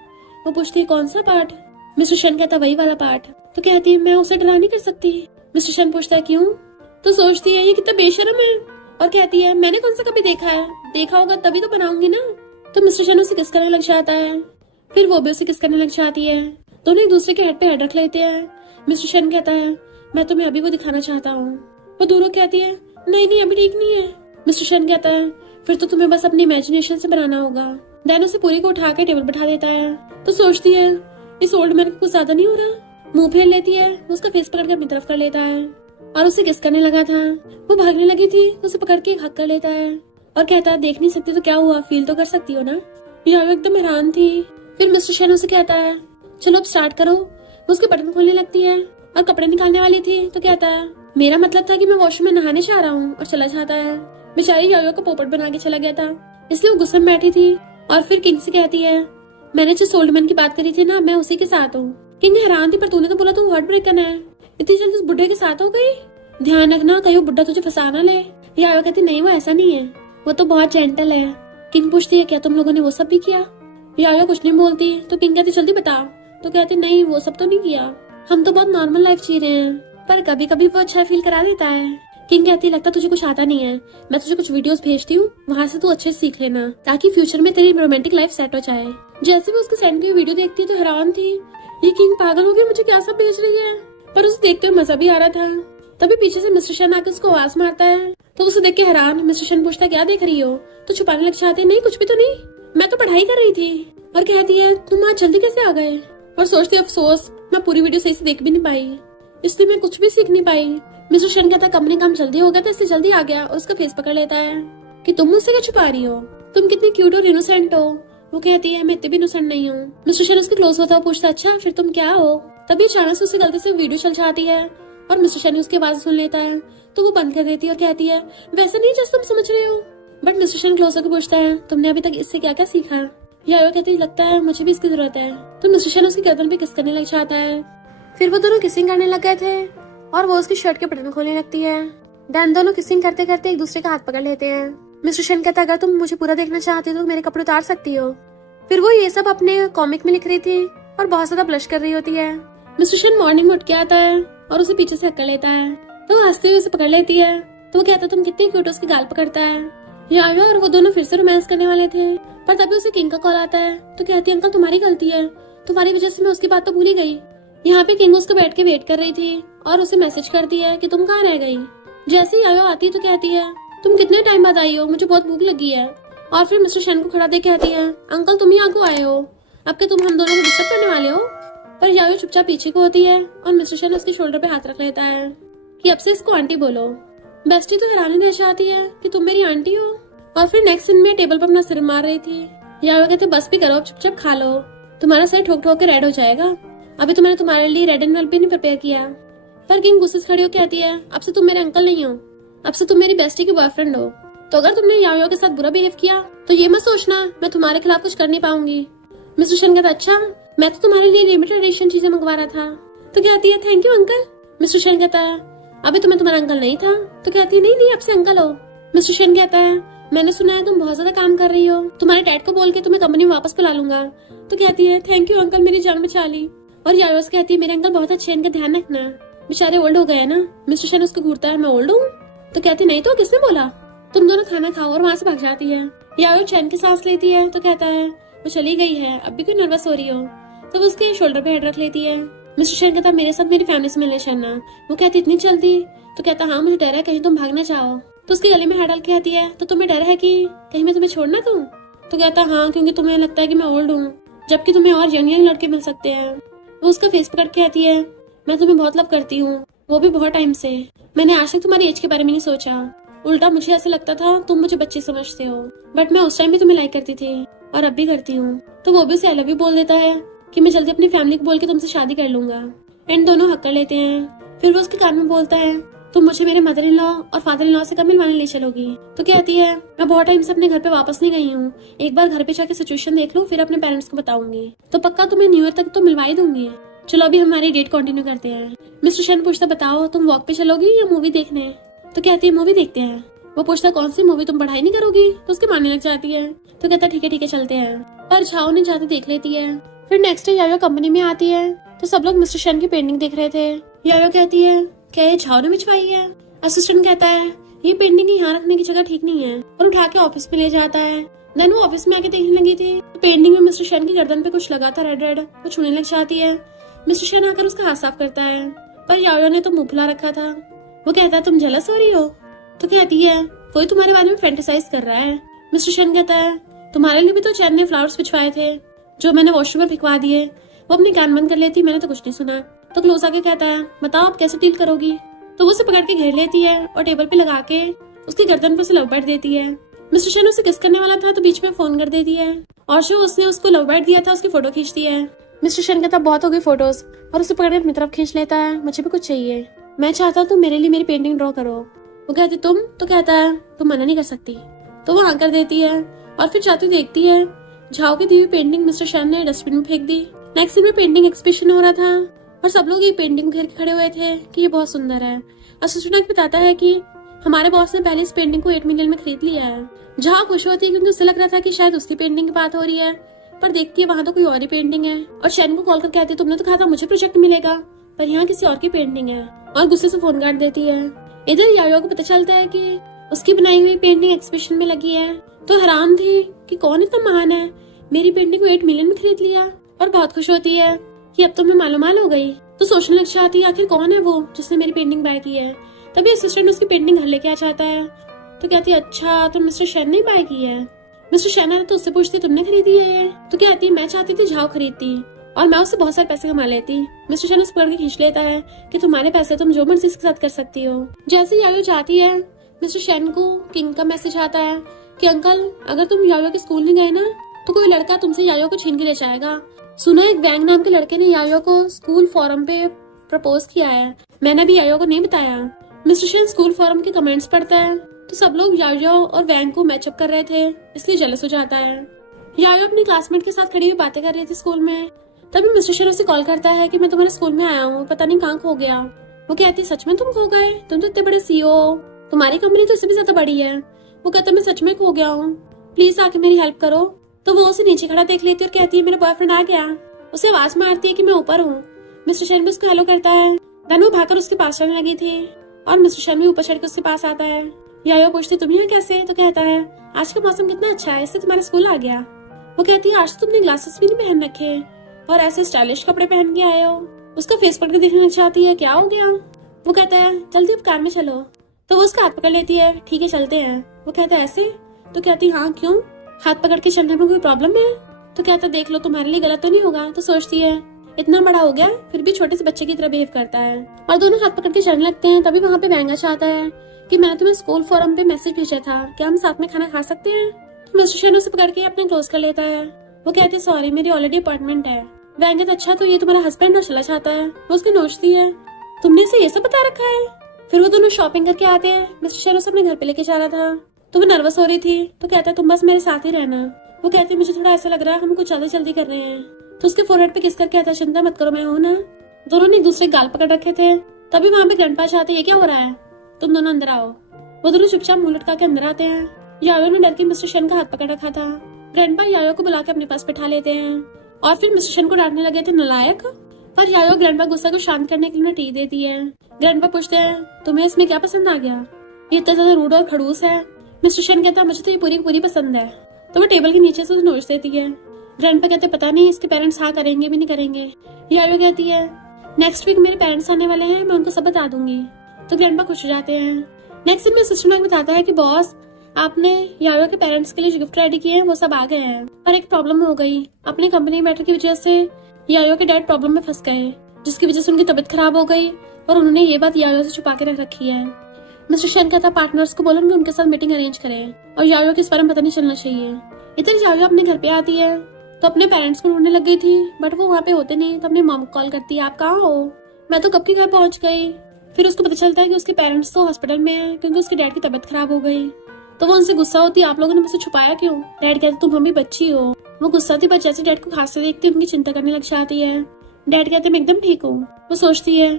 वो पूछती है कौन सा पार्ट? मिस्टर शेन कहता वही वाला पार्ट। तो कहती है मैं उसे ड्रा नहीं कर सकती। मिस्टर शेन पूछता है क्यों? तो सोचती है ये कितना बेशर्म है, और कहती है मैंने कौन सा कभी देखा है, देखा होगा तभी तो बनाऊंगी ना। तो मिस्टर शेन उसे किस करने लग जाता है, फिर वो भी उसे किस करने लग जाती है। दोनों एक दूसरे के हेड पे हेड रख लेते हैं। मिस्टर शेन कहता है मैं तुम्हें अभी वो दिखाना चाहता हूँ। वो दोनों कहती है नहीं नहीं अभी ठीक नहीं है। मिस्टर शेन कहता है फिर तो तुम्हें बस अपनी इमेजिनेशन से बनाना होगा। देन उसे पूरी को उठा के टेबल बैठा देता है। तो सोचती है इस ओल्ड मैन को कुछ ज्यादा नहीं हो रहा। मुंह फेर लेती है, उसका फेस पकड़ के अपनी तरफ कर लेता है और उसे किस करने लगा था। वो भागने लगी थी तो उसे पकड़ के एक हक कर लेता है और कहता है देख नहीं सकती तो क्या हुआ, फील तो कर सकती हो ना। यायो एकदम हैरान थी। फिर मिस्टर शेन उसे कहता है चलो अब स्टार्ट करो। वो उसके बटन खोलने लगती है और कपड़े निकालने वाली थी तो कहता है मेरा मतलब था कि मैं वॉशरूम में नहाने जा रहा हूँ, और चला जाता है। बेचारी यायो को पोपट बना के चला गया था, इसलिए वो गुस्से में बैठी थी। और फिर किंग से कहती है मैंने जिस ओल्ड मैन की बात करी थी ना, मैं उसी के साथ हूँ। किंग हैरान थी, पर तूने तो बोला तू हार्ट ब्रेकन है, इतनी जल्दी उस बुढ़े के साथ हो गई। ध्यान रखना कहीं वो बुढ़ा तुझे फंसा ना ले। यायो कहती नहीं वो ऐसा नहीं है, वो तो बहुत जेंटल है। किंग पूछती है क्या तुम लोगों ने वो सब भी किया? यायो कुछ नहीं बोलती तो किंग कहती जल्दी बता। तो कहती नहीं वो सब तो नहीं किया, हम तो बहुत नॉर्मल लाइफ जी रहे हैं, पर कभी कभी वो अच्छा फील करा देता है। किंग कहती लगता तुझे कुछ आता नहीं है, मैं तुझे कुछ वीडियोस भेजती हूँ, वहाँ से तू अच्छे से सीख लेना ताकि फ्यूचर में तेरी रोमांटिक लाइफ सेट हो जाए। जैसे वो उसके सेंड की वीडियो देखती है तो हैरान थी, ये किंग पागल हो गई, मुझे क्या सब भेज रही है। पर उसे देखते हुए मजा भी आ रहा था। तभी पीछे से मिस्टर शेन आके उसको आवाज मारता है तो उसे देख के हैरान मिस्टर शेन पूछता क्या देख रही हो? तो छुपाने लग जाती नहीं कुछ भी तो नहीं, मैं तो पढ़ाई कर रही थी। और कहती है तुम आज जल्दी कैसे आ गए? और सोचती अफसोस मैं पूरी वीडियो सही से देख भी नहीं पाई, इसलिए मैं कुछ भी सीख नहीं पाई। मिस्टर शेन कहता कंपनी काम जल्दी हो गया था इसलिए जल्दी आ गया, और उसका फेस पकड़ लेता है कि तुम मुझसे क्या छुपा रही हो, तुम कितनी क्यूट और इनोसेंट हो। वो कहती है मैं इतनी भी इनोसेंट नहीं हूँ। मिस्टर शेन उसके क्लोज होता है, पूछता अच्छा फिर तुम क्या हो। तभी अचानक से उसे गलती से वीडियो चल जाती है और मिस्टर शेन उसकी आवाज सुन लेता है तो वो बंद कर देती है और कहती है वैसा नहीं जैसे तुम समझ रहे हो। बट मिस्टर शेन क्लोज होकर पूछता है तुमने अभी तक इससे क्या क्या सीखा? यायो कहती लगता है मुझे भी इसकी जरूरत है। तो मिस्टर शेन उसकी गर्दन पे किस करने लग जाता है। फिर वो दोनों किसिंग करने लग गए थे और वो उसकी शर्ट के बटन खोलने लगती है। देन दोनों किसिंग करते करते एक दूसरे का हाथ पकड़ लेते हैं। मिस्टर शेन कहता अगर तुम मुझे पूरा देखना चाहती हो तो मेरे कपड़े उतार सकती हो। फिर वो ये सब अपने कॉमिक में लिख रही थी और बहुत ज्यादा ब्लश कर रही होती है। मिस्टर शेन मॉर्निंग में उठ के आता है और उसे पीछे से हक्का लेता है तो वो हंसते हुए उसे पकड़ लेती है। तो वो कहता तुम कितनी क्यूट, उसकी गाल पकड़ता है। यायो और वो दोनों फिर से रोमांस करने वाले थे, पर तभी उसे किंग का कॉल आता है तो कहती है अंकल तुम्हारी गलती है, तुम्हारी वजह से मैं उसकी बात तो भूल ही गई। यहाँ पे किंग उसको बैठ के वेट कर रही थी और उसे मैसेज करती है कि तुम कहाँ रह गई। जैसे ही यायो आती तो कहती है तुम कितने टाइम बाद आई हो, मुझे बहुत भूख लगी है। और फिर मिस्टर शेन को खड़ा देख कहती है अंकल तुम ही आगे आए हो, अब के तुम हम दोनों को डिस्टर्ब करने वाले हो। पर यायो चुपचाप पीछे को होती है और मिस्टर शेन उसके शोल्डर पे हाथ रख लेता है कि अब से इसको आंटी बोलो। बेस्टी तो हैरानी रह जाती है कि तुम मेरी आंटी हो। और फिर नेक्स्ट सीन में टेबल पर अपना सिर मार रही थी। यायो कहते बस भी करो, अब चुपचाप खा लो, तुम्हारा सर ठोक ठोक के रेड हो जाएगा। अभी तो मैंने तुम्हारे लिए रेड एंड वेल भी नहीं प्रिपेयर किया। पर किंग गुस्से से खड़ी होकर कहती है, अब से तुम मेरे अंकल नहीं हो, अब से तुम मेरी बेस्टी की बॉयफ्रेंड हो। तो अगर तुमने यायो के साथ बुरा बिहेव किया तो ये मत सोचना मैं तुम्हारे खिलाफ कुछ कर नहीं पाऊंगी। मिस्टर शन कहता अच्छा, मैं तो तुम्हारे लिए लिमिटेड एडिशन चीजें मंगवा रहा था। तो कहती है थैंक यू अंकल। मिस्टर शन कहता है अभी तो मैं तुम्हारा अंकल नहीं था। तो कहती है नहीं नहीं, अब से अंकल हो। मिस्टर शन कहता है मैंने सुना है तुम बहुत ज्यादा काम कर रही हो, तुम्हारे डैड को बोल के तुम्हें कंपनी में वापस बुला लूंगा। तो कहती है थैंक यू अंकल, मेरी जान बचा ली। और यायो से कहती है मेरे अंकल बहुत अच्छे हैं, इनका ध्यान रखना, बेचारे ओल्ड हो गए ना। मिस्टर शन उसको घूरता है मैं ओल्ड हूँ? तो कहती नहीं तो किसने बोला, तुम दोनों खाना खाओ, और वहाँ से भाग जाती है। यायो चैन की सांस लेती है तो कहता है वो चली गई है, अब भी क्यों नर्वस हो रही हो। तो वो उसके शोल्डर पे हेड रख लेती है। मिस्टर शन कहता मेरे साथ मेरी फैमिली से मिलने चलना। वो कहती इतनी जल्दी? तो कहता हाँ मुझे डर है कहीं तुम भागना चाहो। तो उसके गले में हाथ डाल के कहती है तो तुम्हें डर है कि कहीं मैं तुम्हें छोड़ना दूं? तो कहता हाँ, क्योंकि तुम्हें लगता है कि मैं ओल्ड हूँ, जबकि तुम्हें और यंग यंग लड़के मिल सकते हैं। वो उसका फेस पकड़ के कहती है मैं तुम्हें बहुत लव करती हूँ, वो भी बहुत टाइम से। मैंने आज तक तुम्हारी एज के बारे में नहीं सोचा, उल्टा मुझे ऐसा लगता था तुम मुझे बच्ची समझते हो, बट मैं उस टाइम भी तुम्हें लाइक करती थी और अब भी करती हूँ। तो वो भी उसे आई लव यू बोल देता है कि मैं जल्दी अपनी फैमिली को बोल के तुमसे शादी कर लूंगा। एंड दोनों हक कर लेते हैं। फिर वो उसके कान में बोलता है तुम मुझे मेरे मदर इन लॉ और फादर इन लॉ से कब मिलवाने ले चलोगी? तो कहती है मैं बहुत टाइम से अपने घर पे वापस नहीं गई हूँ, एक बार घर पे जाके सिचुएशन देख लूं, फिर अपने पेरेंट्स को बताऊंगी। तो पक्का तुम्हें न्यू ईयर तक तो मिलवा ही दूंगी। चलो अभी हमारी डेट कंटिन्यू करते हैं। मिस्टर शन पूछता बताओ तुम वॉक पे चलोगी या मूवी देखने? तो कहती है मूवी देखते हैं। वो पूछता कौन सी मूवी, तुम पढ़ाई नहीं करोगी? तो उसके मानने लग जाती है। तो कहता ठीक है चलते हैं। पर झाओ ने जाते देख लेती है। फिर नेक्स्ट डे यायो कंपनी में आती है तो सब लोग मिस्टर शन की पेंटिंग देख रहे थे। यायो कहती है क्या ये झाओ ने बिछवाई है? असिस्टेंट कहता है ये पेंटिंग यहाँ रखने की जगह ठीक नहीं है, और उठा के ऑफिस में ले जाता है। देन वो ऑफिस में आके देखने लगी थी तो पेंटिंग में मिस्टर शन की गर्दन पे कुछ लगा था रेड रेड, वो छूने लग जाती है। मिस्टर शन आकर उसका हाथ साफ करता है, पर यायो ने तो मुंह फुला रखा था। वो कहता है तुम जेलस हो रही हो? तो कहती है कोई तुम्हारे बारे में फैंटेसाइज कर रहा है। मिस्टर शन कहता है तुम्हारे लिए भी तो चैन ने फ्लावर्स बिछवाए थे जो मैंने वॉशरूम में फेंकवा दिए। वो अपनी कान बंद कर लेती, मैंने तो कुछ नहीं सुना। तो क्लोज आके कहता है बताओ आप कैसे डील करोगी? तो वो उसे पकड़ के घेर लेती है और टेबल पे लगा के उसकी गर्दन पे उसे लव बाइट देती है। मिस्टर शन उसे किस करने वाला था तो बीच में फोन कर देती है, और जो उसने उसको लव बाइट दिया था उसकी फोटो खींचती है। मिस्टर शन कहता बहुत हो गई फोटोज, और उसे पकड़ के अपनी तरफ खींच लेता है। मुझे भी कुछ चाहिए, मैं चाहता हूँ तुम मेरे लिए मेरी पेंटिंग ड्रॉ करो। वो कहती तुम? तो कहता है तुम मना नहीं कर सकती। तो वो हाँ कर देती है, और फिर जाती देखती है झाओ की दी हुई पेंटिंग मिस्टर शन ने डस्टबिन में फेंक दी। नेक्स्ट सीन में पेंटिंग एग्जीबिशन हो रहा था और सब लोग ये पेंटिंग घेर के खड़े हुए थे कि ये बहुत सुंदर है। असिस्टेंट बताता है कि हमारे बॉस ने पहले इस पेंटिंग को 8 मिलियन में खरीद लिया है। झाओ खुश होती है क्योंकि उसे लग रहा था कि शायद उसकी पेंटिंग की बात हो रही है, पर देखती है वहाँ तो कोई और ही पेंटिंग है। और शैन को कॉल कर कहती है तुमने तो कहा था मुझे प्रोजेक्ट मिलेगा, पर यहाँ किसी और की पेंटिंग है, और गुस्से से फोन काट देती है। इधर यायो को पता चलता है कि उसकी बनाई हुई पेंटिंग एग्जीबिशन में लगी है, तो हैरान थी कि कौन इतना महान है, मेरी पेंटिंग को 8 मिलियन में खरीद लिया। और बहुत खुश होती है कि अब तो मैं मालूमाल हो गई। तो सोचने लग जाती है आखिर कौन है वो जिसने मेरी पेंटिंग बाय की है। तभी असिस्टेंट उसकी पेंटिंग घर लेके आ जाता है। तो कहती है अच्छा तो मिस्टर शैन ने बाय की है। मिस्टर शैन ने तो उससे पूछती तुमने खरीदी है ये? तो कहती है मैं चाहती थी झाओ खरीदती और मैं उससे बहुत सारे पैसे कमा लेती। मिस्टर शैन उस पकड़ के खींच लेता है कि तुम्हारे पैसे तुम जो मर्जी इसके साथ कर सकती हो। जैसे यायो जाती है मिस्टर शैन को किंग का मैसेज आता है कि अंकल अगर तुम यायो के स्कूल नहीं गए ना तो कोई लड़का तुमसे यायो को छीन के ले जाएगा। सुना एक वैंग नाम के लड़के ने यायो को स्कूल फोरम पे प्रपोज किया है, मैंने भी यायो को नहीं बताया। मिस्टर शैन स्कूल फोरम के कमेंट्स पढ़ता है तो सब लोग यायो और वैंग को मैचअप कर रहे थे, इसलिए जेलस हो जाता है। यायो अपनी क्लासमेट के साथ खड़ी हुई बातें कर रही थी स्कूल में, तभी मिस्टर शैन उसे कॉल करता है कि मैं तुम्हारे स्कूल में आया हूँ, पता नहीं कहाँ खो गया। वो कहती सच में तुम खो गए? तुम तो इतने बड़े सीईओ हो, तुम्हारी कंपनी तो इससे भी ज्यादा बड़ी है। वो कहता मैं सच में खो गया हूँ, प्लीज आके मेरी हेल्प करो। तो वो उसे नीचे खड़ा देख लेती है और कहती है मेरा बॉयफ्रेंड आ गया। उसे आवाज मारती है कि मैं ऊपर हूँ। मिस्टर शैन भी उसको हेलो करता है। देन वो भागकर उसके पास चलने लगी थी और मिस्टर शैन भी ऊपर चढ़ के उसके पास आता है। यायो पूछती तुम यहाँ कैसे? तो कहता है आज का मौसम कितना अच्छा है, इससे तुम्हारा स्कूल आ गया। वो कहती है आज तो तुमने ग्लासेस भी नहीं पहन रखे और ऐसे स्टाइलिश कपड़े पहन के आए हो। उसका फेस पकड़ के देखने लग जाती है क्या हो गया? वो कहता है जल्दी अब कार में चलो। तो वो उसका हाथ पकड़ लेती है, ठीक है चलते हैं। वो कहता है ऐसे? तो कहती हाँ क्यों, हाथ पकड़ के चलने में कोई प्रॉब्लम है? तो कहता देख लो तुम्हारे लिए गलत तो नहीं होगा। तो सोचती है इतना बड़ा हो गया फिर भी छोटे से बच्चे की तरह बिहेव करता है। और दोनों हाथ पकड़ के चलने लगते हैं। तभी वहाँ पे वेंगा चाहता है कि मैं तुम्हें स्कूल फोरम पे मैसेज भेजा था, क्या हम साथ में खाना खा सकते हैं? तो मिस्टर शेन उसे पकड़ के अपने क्लोज कर लेता है। वो कहते हैं सॉरी मेरी ऑलरेडी अपॉइंटमेंट है। वेंगा तो अच्छा तो ये तुम्हारा हस्बैंड ना चला चाहता है। वो उसकी नोचती है तुमने इसे ये सब बता रखा है। फिर वो दोनों शॉपिंग करके आते हैं। मिस्टर शेन उसे अपने घर पे लेके जा रहा था तो वो नर्वस हो रही थी। तो कहता है तुम बस मेरे साथ ही रहना। वो कहती है मुझे थोड़ा ऐसा लग रहा है हम कुछ ज्यादा जल्दी कर रहे हैं। तो उसके फोरहेड पे किस करके कहता है चिंता मत करो मैं हूं ना। दोनों ने एक दूसरे गाल पकड़ रखे थे। तभी वहाँ पे ग्रैंडपा चाहते ये क्या हो रहा है, तुम दोनों अंदर आओ। वो दोनों चुपचाप मुंह लटका के अंदर आते हैं। यायो ने डर के मिस्टर शेन का हाथ पकड़ रखा था। ग्रैंडपा यायो को बुला के अपने पास बिठा लेते हैं और फिर मिस्टर शेन को डांटने लगे थे नालायक। पर यायो ग्रैंडपा गुस्सा को शांत करने के लिए टी देती है। ग्रैंडपा पूछते हैं तुम्हें इसमें क्या पसंद आ गया, ये इतना ज्यादा रूड और खड़ूस है। मिस्टर शेन कहता है मुझे तो ये पूरी पूरी पसंद है। तो वो टेबल के नीचे से उसे नोच देती है। ग्रैंडपा कहते पता नहीं इसके पेरेंट्स हाँ करेंगे भी नहीं करेंगे। यायो कहती है नेक्स्ट वीक मेरे पेरेंट्स आने वाले हैं, मैं उनको सब बता दूंगी। तो ग्रैंडपा खुश हो जाते हैं। नेक्स्ट दिन में सिस्टर मैक बताता है कि बॉस आपने यायो के पेरेंट्स के लिए गिफ्ट रेडी किए हैं, वो सब आ गए हैं। पर एक प्रॉब्लम हो गई, अपनी कंपनी मैटर की वजह से यायो के डैड प्रॉब्लम में फंस गए, जिसकी वजह से उनकी तबीयत खराब हो गई और उन्होंने ये बात यायो से छुपा के रख रखी है। मिस्टर शेन कहता पार्टनर्स को बोलो उनके साथ मीटिंग अरेंज करें और यायो के इस बारे में पता नहीं चलना चाहिए। इधर यायो अपने घर पे आती है तो अपने पेरेंट्स को ढूंढने लग गई थी बट वो वहाँ पे होते नहीं। तो अपनी मॉम को कॉल करती है आप कहाँ हो, मैं तो कब के घर पहुंच गई। फिर उसको पता चलता है कि उसके पेरेंट्स तो हॉस्पिटल में हैं क्योंकि उसके डैड की तबीयत खराब हो गई। तो वो उनसे गुस्सा होती है आप लोगों ने मुझसे छुपाया क्यों। डैड कहते तुम हमें बच्ची हो। वो गुस्सा थी पर जैसे डैड को खांसते देखती उनकी चिंता करने लग जाती है। डैड कहते मैं एकदम ठीक हूँ। वो सोचती है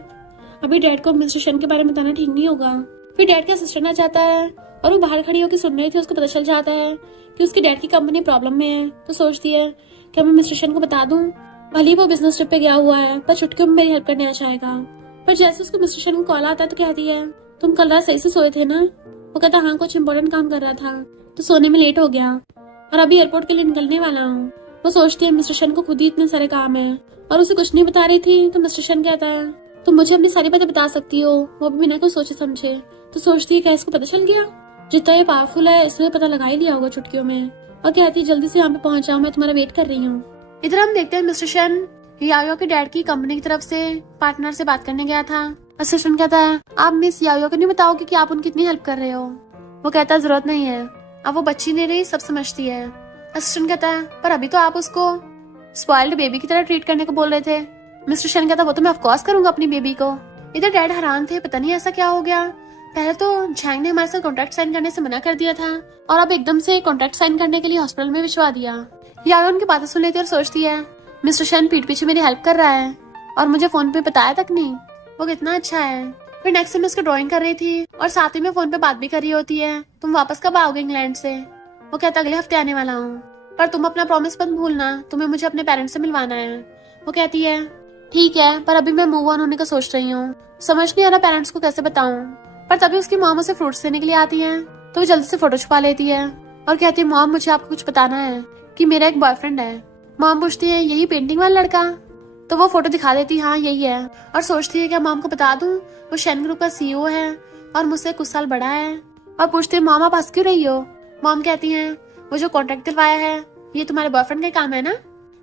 अभी डैड को मिस्टर शेन के बारे में बताना ठीक नहीं होगा। फिर डैड का सिस्टर ना चाहता है और वो बाहर खड़ी होकर सुन रही थी। उसको पता चल जाता है कि उसके डैड की कंपनी प्रॉब्लम में है। तो सोचती है कि मैं मिस्टर शेन को बता दूं, भले वो बिजनेस ट्रिप पे गया हुआ है पर छुट्टियों में मेरी हेल्प करने आ जाएगा। पर जैसे उसको मिस्टर शेन को कॉल आता है तो कहती है तुम कल रात सही से सोए थे ना। वो कहता हाँ कुछ इम्पोर्टेंट काम कर रहा था तो सोने में लेट हो गया और अभी एयरपोर्ट के लिए निकलने वाला हूँ। वो सोचती है मिस्टर शेन को खुद ही इतने सारे काम है और उसे कुछ नहीं बता रही थी। तो मिस्टर शेन कहता है तुम मुझे अपनी सारी बातें बता सकती हो, वो भी बिना कुछ सोचे समझे। तो सोचती है क्या इसको पता चल गया, जितना ये पावरफुल है इसलिए पता लगा ही लिया होगा चुटकियों में। और कहती है जल्दी से यहाँ पे पहुंच जाओ, मैं तुम्हारा वेट कर रही हूँ। इधर हम देखते हैं मिस्टर शेन यायो के डैड की कंपनी की तरफ से पार्टनर से बात करने गया था। असिस्टेंट कहता है आप मिस यायो को नहीं बताओगे कि आप उनकी कितनी हेल्प कर रहे हो। वो कहता है जरूरत नहीं है, अब वो बच्ची नहीं रही सब समझती है। असिस्टेंट कहता है पर अभी तो आप उसको स्पॉइल्ड बेबी की तरह ट्रीट करने को बोल रहे थे। मिस्टर शेन कहता वो तो मैं ऑफकोर्स करूंगा अपनी बेबी को। इधर डैड हैरान थे, पता नहीं ऐसा क्या हो गया। पहले तो झैंग ने हमारे साथ कॉन्ट्रैक्ट साइन करने से मना कर दिया था और अब एकदम से कॉन्ट्रैक्ट साइन करने के लिए हॉस्पिटल में भिजवा दिया। यायो उनकी बातें सुन लेती है और सोचती है मिस्टर शेन पीठ पीछे मेरी हेल्प कर रहा है और मुझे फोन पे बताया तक नहीं, वो कितना अच्छा है। फिर नेक्स्ट टाइम उसको ड्राइंग कर रही थी और साथ ही में फोन पे बात भी कर रही होती है। तुम वापस कब आओगे इंग्लैंड से। वो कहता अगले हफ्ते आने वाला हूँ, पर तुम अपना प्रॉमिस मत भूलना, तुम्हें मुझे अपने पेरेंट्स से मिलवाना है। वो कहती है ठीक है पर अभी मैं मूव ऑन होने का सोच रही हूँ, समझ नहीं आ रहा पेरेंट्स को कैसे बताऊँ। पर तभी उसकी मॉम उसे फ्रूट्स देने के लिए आती है तो वो जल्दी से फोटो छुपा लेती है और कहती है मॉम मुझे आपको कुछ बताना है कि मेरा एक बॉयफ्रेंड है। मॉम पूछती है यही पेंटिंग वाला लड़का। तो वो फोटो दिखा देती है हाँ यही है और सोचती है क्या मॉम को बता दूं वो शेन ग्रुप का सीईओ है और मुझसे कुछ साल बड़ा है। और पूछती है मॉम आप हंस क्यों रही हो। मॉम कहती है वो जो कॉन्ट्रैक्ट दिलवाया है ये तुम्हारे बॉयफ्रेंड का काम है ना।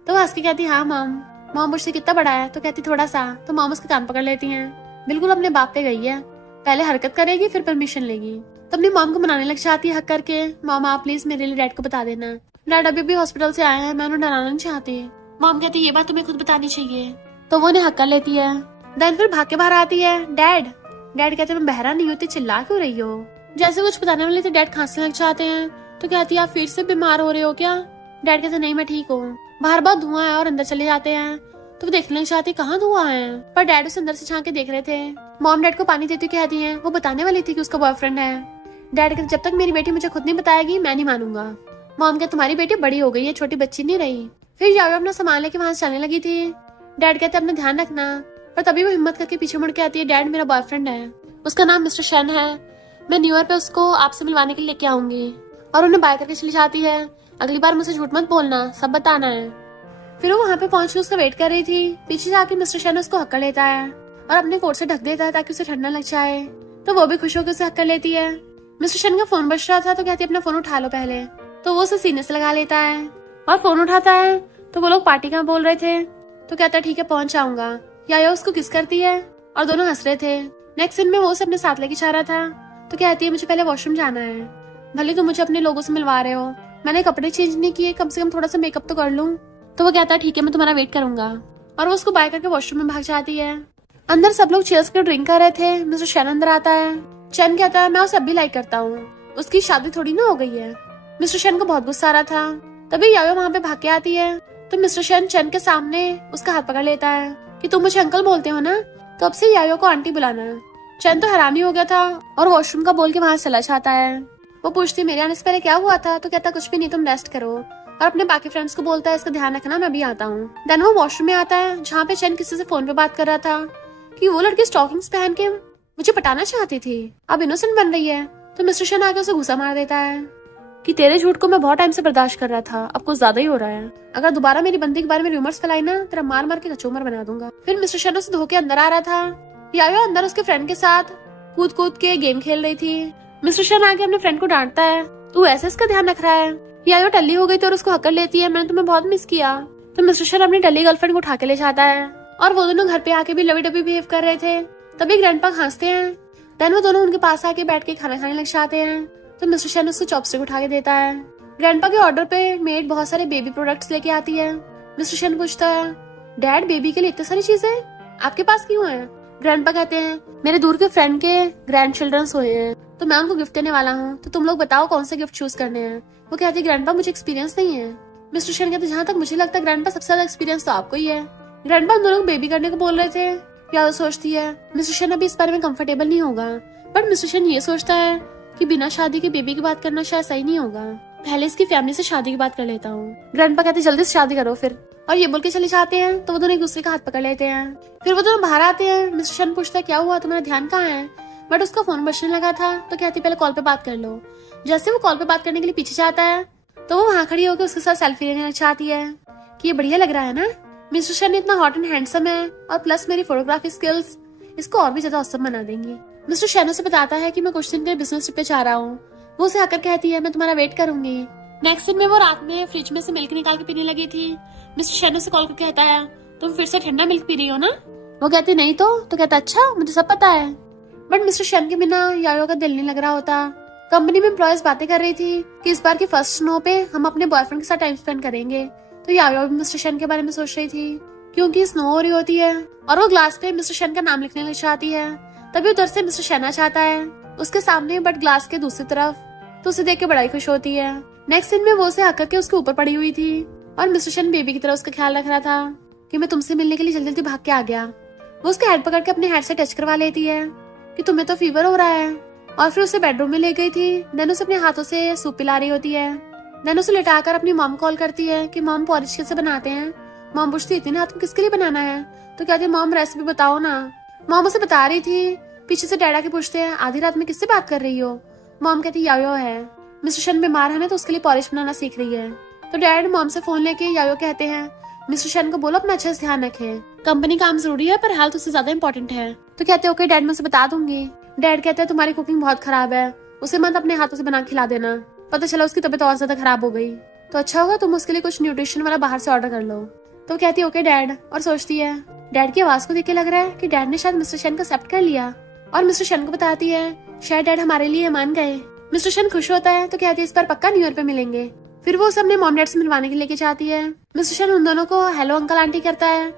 तो वो हंस के कहती है हाँ मॉम। मॉम पूछती कितना बड़ा है तो कहती थोड़ा सा। तो मॉम उसके कान पकड़ लेती है, बिल्कुल अपने बाप पे गई है, पहले हरकत करेगी फिर परमिशन लेगी। तो अपनी मॉम को मनाने लग जाती है हक करके मॉम आप प्लीज मेरे लिए डैड को बता देना, डैड अभी भी हॉस्पिटल से आए हैं, मैं उन्हें डराना नहीं चाहती। मॉम कहती ये बात तुम्हें खुद बतानी चाहिए। तो वो उन्हें हक कर लेती है। देन फिर भाग के बाहर आती है डैड। डैड कहते मैं बहरा नहीं होती, चिल्ला क्यों रही हो। जैसे कुछ बताने वाले थे डैड खांसने लग जाते हैं तो कहती है आप फिर से बीमार हो रहे हो क्या। डैड कहते नहीं मैं ठीक हूँ। बाहर बहुत धुआं है और अंदर चले जाते हैं तो वो देखने लग जाती कहाँ धुआं है, पर डैड उसे अंदर से झांक के देख रहे थे। मॉम डैड को पानी देती कहती है वो बताने वाली थी कि उसका बॉयफ्रेंड है। डैड कहते जब तक मेरी बेटी मुझे खुद नहीं बताएगी मैं नहीं मानूंगा। मॉम कहते तुम्हारी बेटी बड़ी हो गई है, छोटी बच्ची नहीं रही। फिर यायो अपना सामान लेके वहां से चलने लगी थी। डैड कहते अपना ध्यान रखना, पर तभी वो हिम्मत करके पीछे मुड़ के आती है डैड मेरा बॉयफ्रेंड है, उसका नाम मिस्टर शेन है, मैं न्यू ईयर पे उसको आपसे मिलवाने के लिए लेके आऊंगी। और उन्हें बाय करके चली जाती है अगली बार मुझे झूठ मत बोलना, सब बताना है। फिर वो वहाँ पे पहुंच के उसका वेट कर रही थी। पीछे जाके मिस्टर शेन उसको हक कर लेता है और अपने कोट से ढक देता है ताकि उसे ठंडा लग जाए। तो वो भी खुश होकर उसे हक कर लेती है। मिस्टर शेन का फोन बज रहा था तो कहती है अपना फोन उठा लो पहले। तो वो उसे सीने से लगा लेता है और फोन उठाता है तो वो लोग पार्टी का बोल रहे थे। तो कहता है ठीक है पहुंच जाऊंगा। यायो उसको किस करती है और दोनों हंस रहे थे। नेक्स्ट सीन में वो उसे अपने साथ लेके जा रहा था। तो कहती है मुझे पहले वॉशरूम जाना है। भले तुम मुझे अपने लोगों से मिलवा रहे हो, मैंने कपड़े चेंज नहीं किए, कम से कम थोड़ा सा मेकअप तो कर लूं। तो वो कहता है ठीक है मैं तुम्हारा वेट करूंगा और वो उसको बाय करके वॉशरूम में भाग जाती है। अंदर सब लोग चेयर्स पे ड्रिंक कर रहे थे। मिस्टर शेन अंदर आता है। चैन कहता है मैं उसे अब भी लाइक करता हूँ, उसकी शादी थोड़ी ना हो गई है। मिस्टर शेन को बहुत गुस्सा आ रहा था। तभी यायो वहाँ पे भाग के आती है। तो मिस्टर शेन चैन के सामने उसका हाथ पकड़ लेता है कि तुम मुझे अंकल बोलते हो ना, तो अब से यायो को आंटी बुलाना। चैन तो हैरानी हो गया था और वॉशरूम का बोल के वहाँ चला जाता है। वो पूछती मेरे आने से पहले क्या हुआ था, तो कहता कुछ भी नहीं, तुम रेस्ट करो, और अपने बाकी फ्रेंड्स को बोलता है इसका ध्यान रखना, मैं भी आता हूँ। देन वो वॉशरूम में आता है जहाँ पे चैन किसी से फोन पे बात कर रहा था कि वो लड़की स्टॉकिंग्स पहन के मुझे पटाना चाहती थी, अब इनोसेंट बन रही है। तो मिस्टर शेन आके उसे घुसा मार देता है कि तेरे झूठ को मैं बहुत टाइम से बर्दाश्त कर रहा था, अब कुछ ज्यादा ही हो रहा है, अगर दोबारा मेरी बंदी के बारे में रूमर्स फैलाई ना, तेरा मार मार के कचूमर बना दूंगा। फिर मिस्टर शेन उसे धो के अंदर आ रहा था। यायो अंदर उसके फ्रेंड के साथ कूद कूद के गेम खेल रही थी। मिस्टर शेन आके अपने फ्रेंड को डांटता है तू ऐसे इसका ध्यान रख रहा है। यायो टल्ली हो गई थी और उसको हक्कर लेती है, मैंने तुम्हें बहुत मिस किया। तो मिस्टर शेन अपनी टल्ली गर्लफ्रेंड को उठा के ले जाता है और वो दोनों घर पे आके भी लवी डबी बिहेव कर रहे थे। तभी ग्रैंडपा हंसते हैं। देन वो दोनों उनके पास आके बैठ के खाना खाने लग जाते हैं। तो मिस्टर शेन उसको चॉपस्टिक उठा के देता है। ग्रैंडपा के ऑर्डर पे मेड बहुत सारे बेबी प्रोडक्ट्स लेके आती है। मिस्टर शेन पूछता है डैड बेबी के लिए इतनी सारी चीजें आपके पास क्यों है। ग्रैंडपा कहते हैं मेरे दूर के फ्रेंड के ग्रैंड चिल्ड्रंस हुए हैं, तो मैं उनको गिफ्ट देने वाला हूँ, तो तुम लोग बताओ कौन से गिफ्ट चूज करने हैं। वो कहती है ग्रैंडपा मुझे एक्सपीरियंस नहीं है। मिस्टर शेन कहते जहाँ तक मुझे लगता है ग्रैंडपा सबसे ज्यादा एक्सपीरियंस तो आपको ही है। ग्रैंडपा हम दोनों को बेबी करने को बोल रहे थे। यादव सोचती है मिस्टर शेन अभी इस बारे में कंफर्टेबल नहीं होगा, बट मिस्टर शेन ये सोचता है कि बिना शादी के बेबी की बात करना शायद सही नहीं होगा, पहले इसकी फैमिली से शादी की बात कर लेता हूँ। ग्रैंडपा कहते जल्दी से शादी करो फिर, और ये बोल के चले जाते हैं। तो वो दोनों एक दूसरे का हाथ पकड़ लेते हैं। फिर वो दोनों बाहर आते हैं। मिस्टर शेन पूछता है क्या हुआ, तुम्हारा ध्यान कहाँ है, बट उसका फोन बजने लगा था। तो कहती पहले कॉल पे बात कर लो। जैसे वो कॉल पे बात करने के लिए पीछे जाता है तो वो वहाँ खड़ी होकर उसके साथ सेल्फी लेना चाहती है कि ये बढ़िया लग रहा है ना, मिस्टर शेन इतना हॉट एंड हैंडसम है, और प्लस मेरी फोटोग्राफी स्किल्स इसको और भी ज्यादा औसम बना देंगी। मिस्टर शेन उसे बताता है कि मैं कुछ दिन के लिए बिजनेस ट्रिप पे जा रहा हूँ। वो उसे आकर कहती है मैं तुम्हारा वेट करूंगी। नेक्स्ट दिन में वो रात में फ्रिज में से मिल्क निकाल के पीने लगी थी। मिस्टर शेन उसे कॉल करके कहता है तुम फिर से ठंडा मिल्क पी रही हो ना। वो कहती नहीं तो कहता अच्छा मुझे सब पता है। बट मिस्टर शेन के बिना यायो का दिल नहीं लग रहा होता। कंपनी में एम्प्लॉयज बातें कर रही थी कि इस बार की फर्स्ट स्नो पे हम अपने बॉयफ्रेंड के साथ टाइम स्पेंड करेंगे। तो यायो भी मिस्टर शेन के बारे में सोच रही थी क्योंकि स्नो हो रही होती है और वो ग्लास पे मिस्टर शेन का नाम लिखने लग जाती है। तभी उधर से मिस्टर शेन आ जाता है उसके सामने, बट ग्लास के दूसरी तरफ। तो उसे देख के बड़ा ही खुश होती है। नेक्स्ट दिन में वो उसे हक करके उसके ऊपर पड़ी हुई थी और मिस्टर शेन बेबी की तरह उसका ख्याल रख रहा था कि मैं तुमसे मिलने के लिए जल्दी जल्दी भाग के आ गया। वो उसके हेड पकड़ के अपने हेड से टच करवा लेती है कि तुम्हें तो फीवर हो रहा है, और फिर उसे बेडरूम में ले गई थी। देन उसे अपने हाथों से सूप पिला रही होती है। देन उसे लिटाकर अपनी मॉम कॉल करती है कि मॉम पॉरिज कैसे बनाते हैं। मॉम पूछती इतने रात को किसके लिए बनाना है। तो कहती मॉम रेसिपी बताओ ना। मॉम उसे बता रही थी। पीछे से डैडा के पूछते हैं आधी रात में किससे बात कर रही हो। मॉम कहती यायो है, मिस्टर शेन बीमार है ना, तो उसके लिए पॉरिज बनाना सीख रही है। तो डैड मॉम से फोन लेके यायो कहते हैं मिस्टर शेन को बोलो अपना अच्छे से ध्यान रखे, कंपनी काम जरूरी है पर हेल्थ उससे ज्यादा इम्पोर्टेंट है। तो कहते ओके डैड मैं उसे बता दूंगी। डैड कहते हैं तुम्हारी कुकिंग बहुत खराब है, उसे मत अपने हाथों से बना खिला देना। पता चला उसकी तबीयत और ज्यादा खराब हो गई, तो अच्छा होगा तुम उसके लिए कुछ न्यूट्रिशन वाला बाहर से ऑर्डर कर लो। तो कहती है ओके डैड, और सोचती है डैड की आवाज को देख के लग रहा है कि डैड ने शायद मिस्टर शेन को एक्सेप्ट कर लिया, और मिस्टर शेन को बताती है शायद डैड हमारे लिए मान गए। मिस्टर शेन खुश होता है। तो कहती है इस बार पक्का न्यू ईयर पे मिलेंगे। फिर वो उसे अपने मॉम डैड से मिलवाने के लिए लेके जाती है। मिस्टर शेन उन दोनों को हेलो अंकल आंटी करता है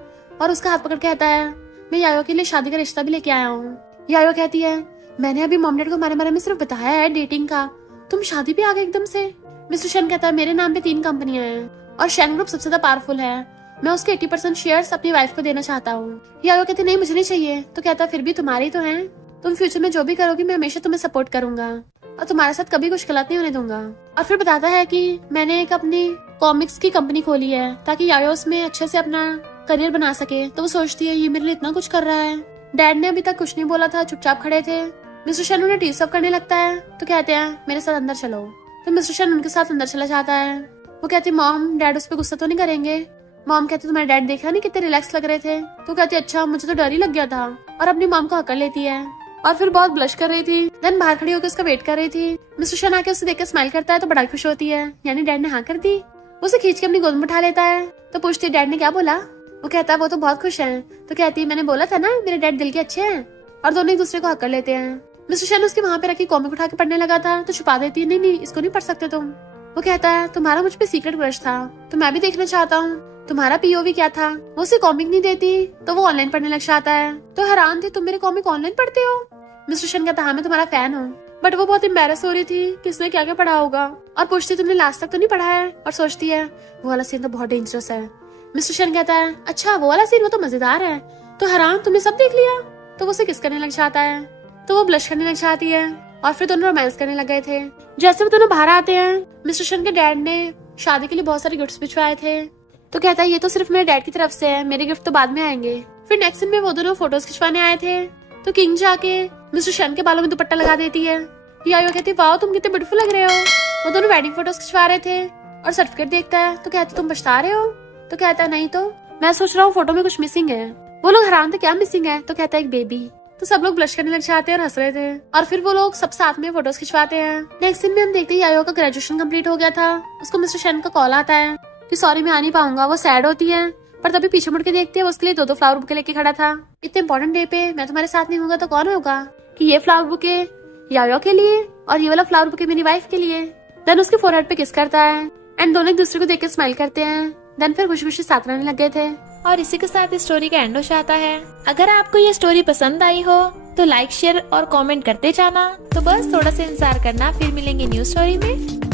और उसका हाथ पकड़ कहता है मैं यायो के लिए शादी का रिश्ता भी लेके आया हूँ। यायो कहती है मैंने अभी मॉम डैड को हमारे बारे में सिर्फ बताया है डेटिंग का, तुम शादी पे आ गए एकदम से। मिस्टर शेन कहता है मेरे नाम पे 3 कंपनियां हैं और शेन ग्रुप सबसे ज्यादा पावरफुल है, मैं उसके 80% शेयर्स अपनी वाइफ को देना चाहता हूँ। यायो कहती नहीं मुझे नहीं चाहिए। तो कहता फिर भी तुम्हारी तो है, तुम फ्यूचर में जो भी करोगी मैं हमेशा तुम्हें सपोर्ट करूंगा और तुम्हारे साथ कभी कुछ गलत नहीं होने दूंगा। और फिर बताता है कि मैंने एक अपनी कॉमिक्स की कंपनी खोली है ताकि यायो उसमें अच्छे से अपना करियर बना सके। तो वो सोचती है ये मेरे लिए इतना कुछ कर रहा है। डैड ने अभी तक कुछ नहीं बोला था, चुपचाप खड़े थे। मिस्टर शेन उन्हें टी सर्व करने लगता है। तो कहते हैं मेरे साथ अंदर चलो। तो मिस्टर शेन उनके साथ अंदर चला जाता है। वो कहती मॉम डैड उस पर गुस्सा तो नहीं करेंगे। मॉम कहती तुम्हारे डैड देखा नहीं कितने रिलैक्स लग रहे थे। तो कहती अच्छा मुझे तो डर ही लग गया था, और अपनी मॉम को हकड़ लेती है और फिर बहुत ब्लश कर रही थी। देन बाहर खड़ी होकर उसका वेट कर रही थी। मिस्टर शेन आके उसे देखकर स्माइल करता है तो बड़ा खुश होती है, यानी डैड ने हाँ कर दी। उसे खींच के अपनी गोद में उठा लेता है। तो पूछती है डैड ने क्या बोला। वो कहता है वो तो बहुत खुश है। तो कहती है मैंने बोला था ना मेरे डैड दिल के अच्छे हैं। और दोनों एक दूसरे को हक कर लेते हैं। मिस्टर शन उसके वहाँ पे रखी कॉमिक उठा के पढ़ने लगा था तो छुपा देती है, नहीं नहीं इसको नहीं पढ़ सकते तुम। वो कहता है तुम्हारा मुझ पे सीक्रेट क्रश था तो मैं भी देखना चाहता हूँ तुम्हारा पीओवी क्या था। वो उसे कॉमिक नहीं देती तो वो ऑनलाइन पढ़ने लग जाता है। तो हैरान थे तुम मेरे कॉमिक ऑनलाइन पढ़ते हो। मिस्टर शन कहता हाँ मैं तुम्हारा फैन हूँ। बट वो बहुत एम्बेरस हो रही थी किसने क्या क्या पढ़ा होगा और पूछती तुमने लास्ट तक तो नहीं पढ़ा है और सोचती है वो वाला सीन तो बहुत डेंजरस है। मिस्टर शन कहता है अच्छा वो वाला सीन वो तो मजेदार है। तो हैरान तुमने सब देख लिया। तो वो उसे किस करने लग जाता है तो वो ब्लश करने लग जाती है और फिर दोनों रोमांस करने लग गए थे। जैसे वो दोनों बाहर आते हैं मिस्टर शन के डैड ने शादी के लिए बहुत सारे गिफ्ट्स भिजवाए थे। तो कहता है ये तो सिर्फ मेरे डैड की तरफ से है, मेरे गिफ्ट तो बाद में आएंगे। फिर नेक्स्ट सीन में वो दोनों फोटोज खिंचवाने आए थे तो किंग जाके मिस्टर शन के बालों में दुपट्टा लगा देती है। यायो कहती है वाह तुम कितने ब्यूटीफुल लग रहे हो। वो दोनों वेडिंग फोटोज खिंचवा रहे थे और सर्टिफिकेट देखता है तो कहता है तुम पछता रहे हो। तो कहता है नहीं तो मैं सोच रहा हूँ फोटो में कुछ मिसिंग है। वो लोग हैरान थे क्या मिसिंग है। तो कहता है एक बेबी। तो सब लोग ब्लश करने लग जाते हैं और हंस रहे थे और फिर वो लोग सब साथ में फोटोज खिंचवाते हैं। नेक्स्ट सीन में हम देखते हैं यायो का ग्रेजुएशन कंप्लीट हो गया था। उसको मिस्टर शन का कॉल आता है कि सॉरी मैं आ नहीं पाऊंगा। वो सैड होती है पर तभी पीछे मुड़ के देखते हैं उसके लिए दो फ्लावर बुके लेके खड़ा था। इतने इंपॉर्टेंट डे पे मैं तुम्हारे साथ नहीं होगा तो कौन होगा कि ये फ्लावर बुके यायो के लिए और ये वाला फ्लावर बुके मेरी वाइफ के लिए। देन उसके फोरहेड पे किस करता है एंड दोनों एक दूसरे को देख के स्माइल करते हैं। देन फिर खुशी खुशी साथ रहने लग गए थे। और इसी के साथ इस स्टोरी का एंड हो जाता है। अगर आपको ये स्टोरी पसंद आई हो तो लाइक शेयर और कमेंट करते जाना। तो बस थोड़ा सा इंतजार करना, फिर मिलेंगे न्यू स्टोरी में।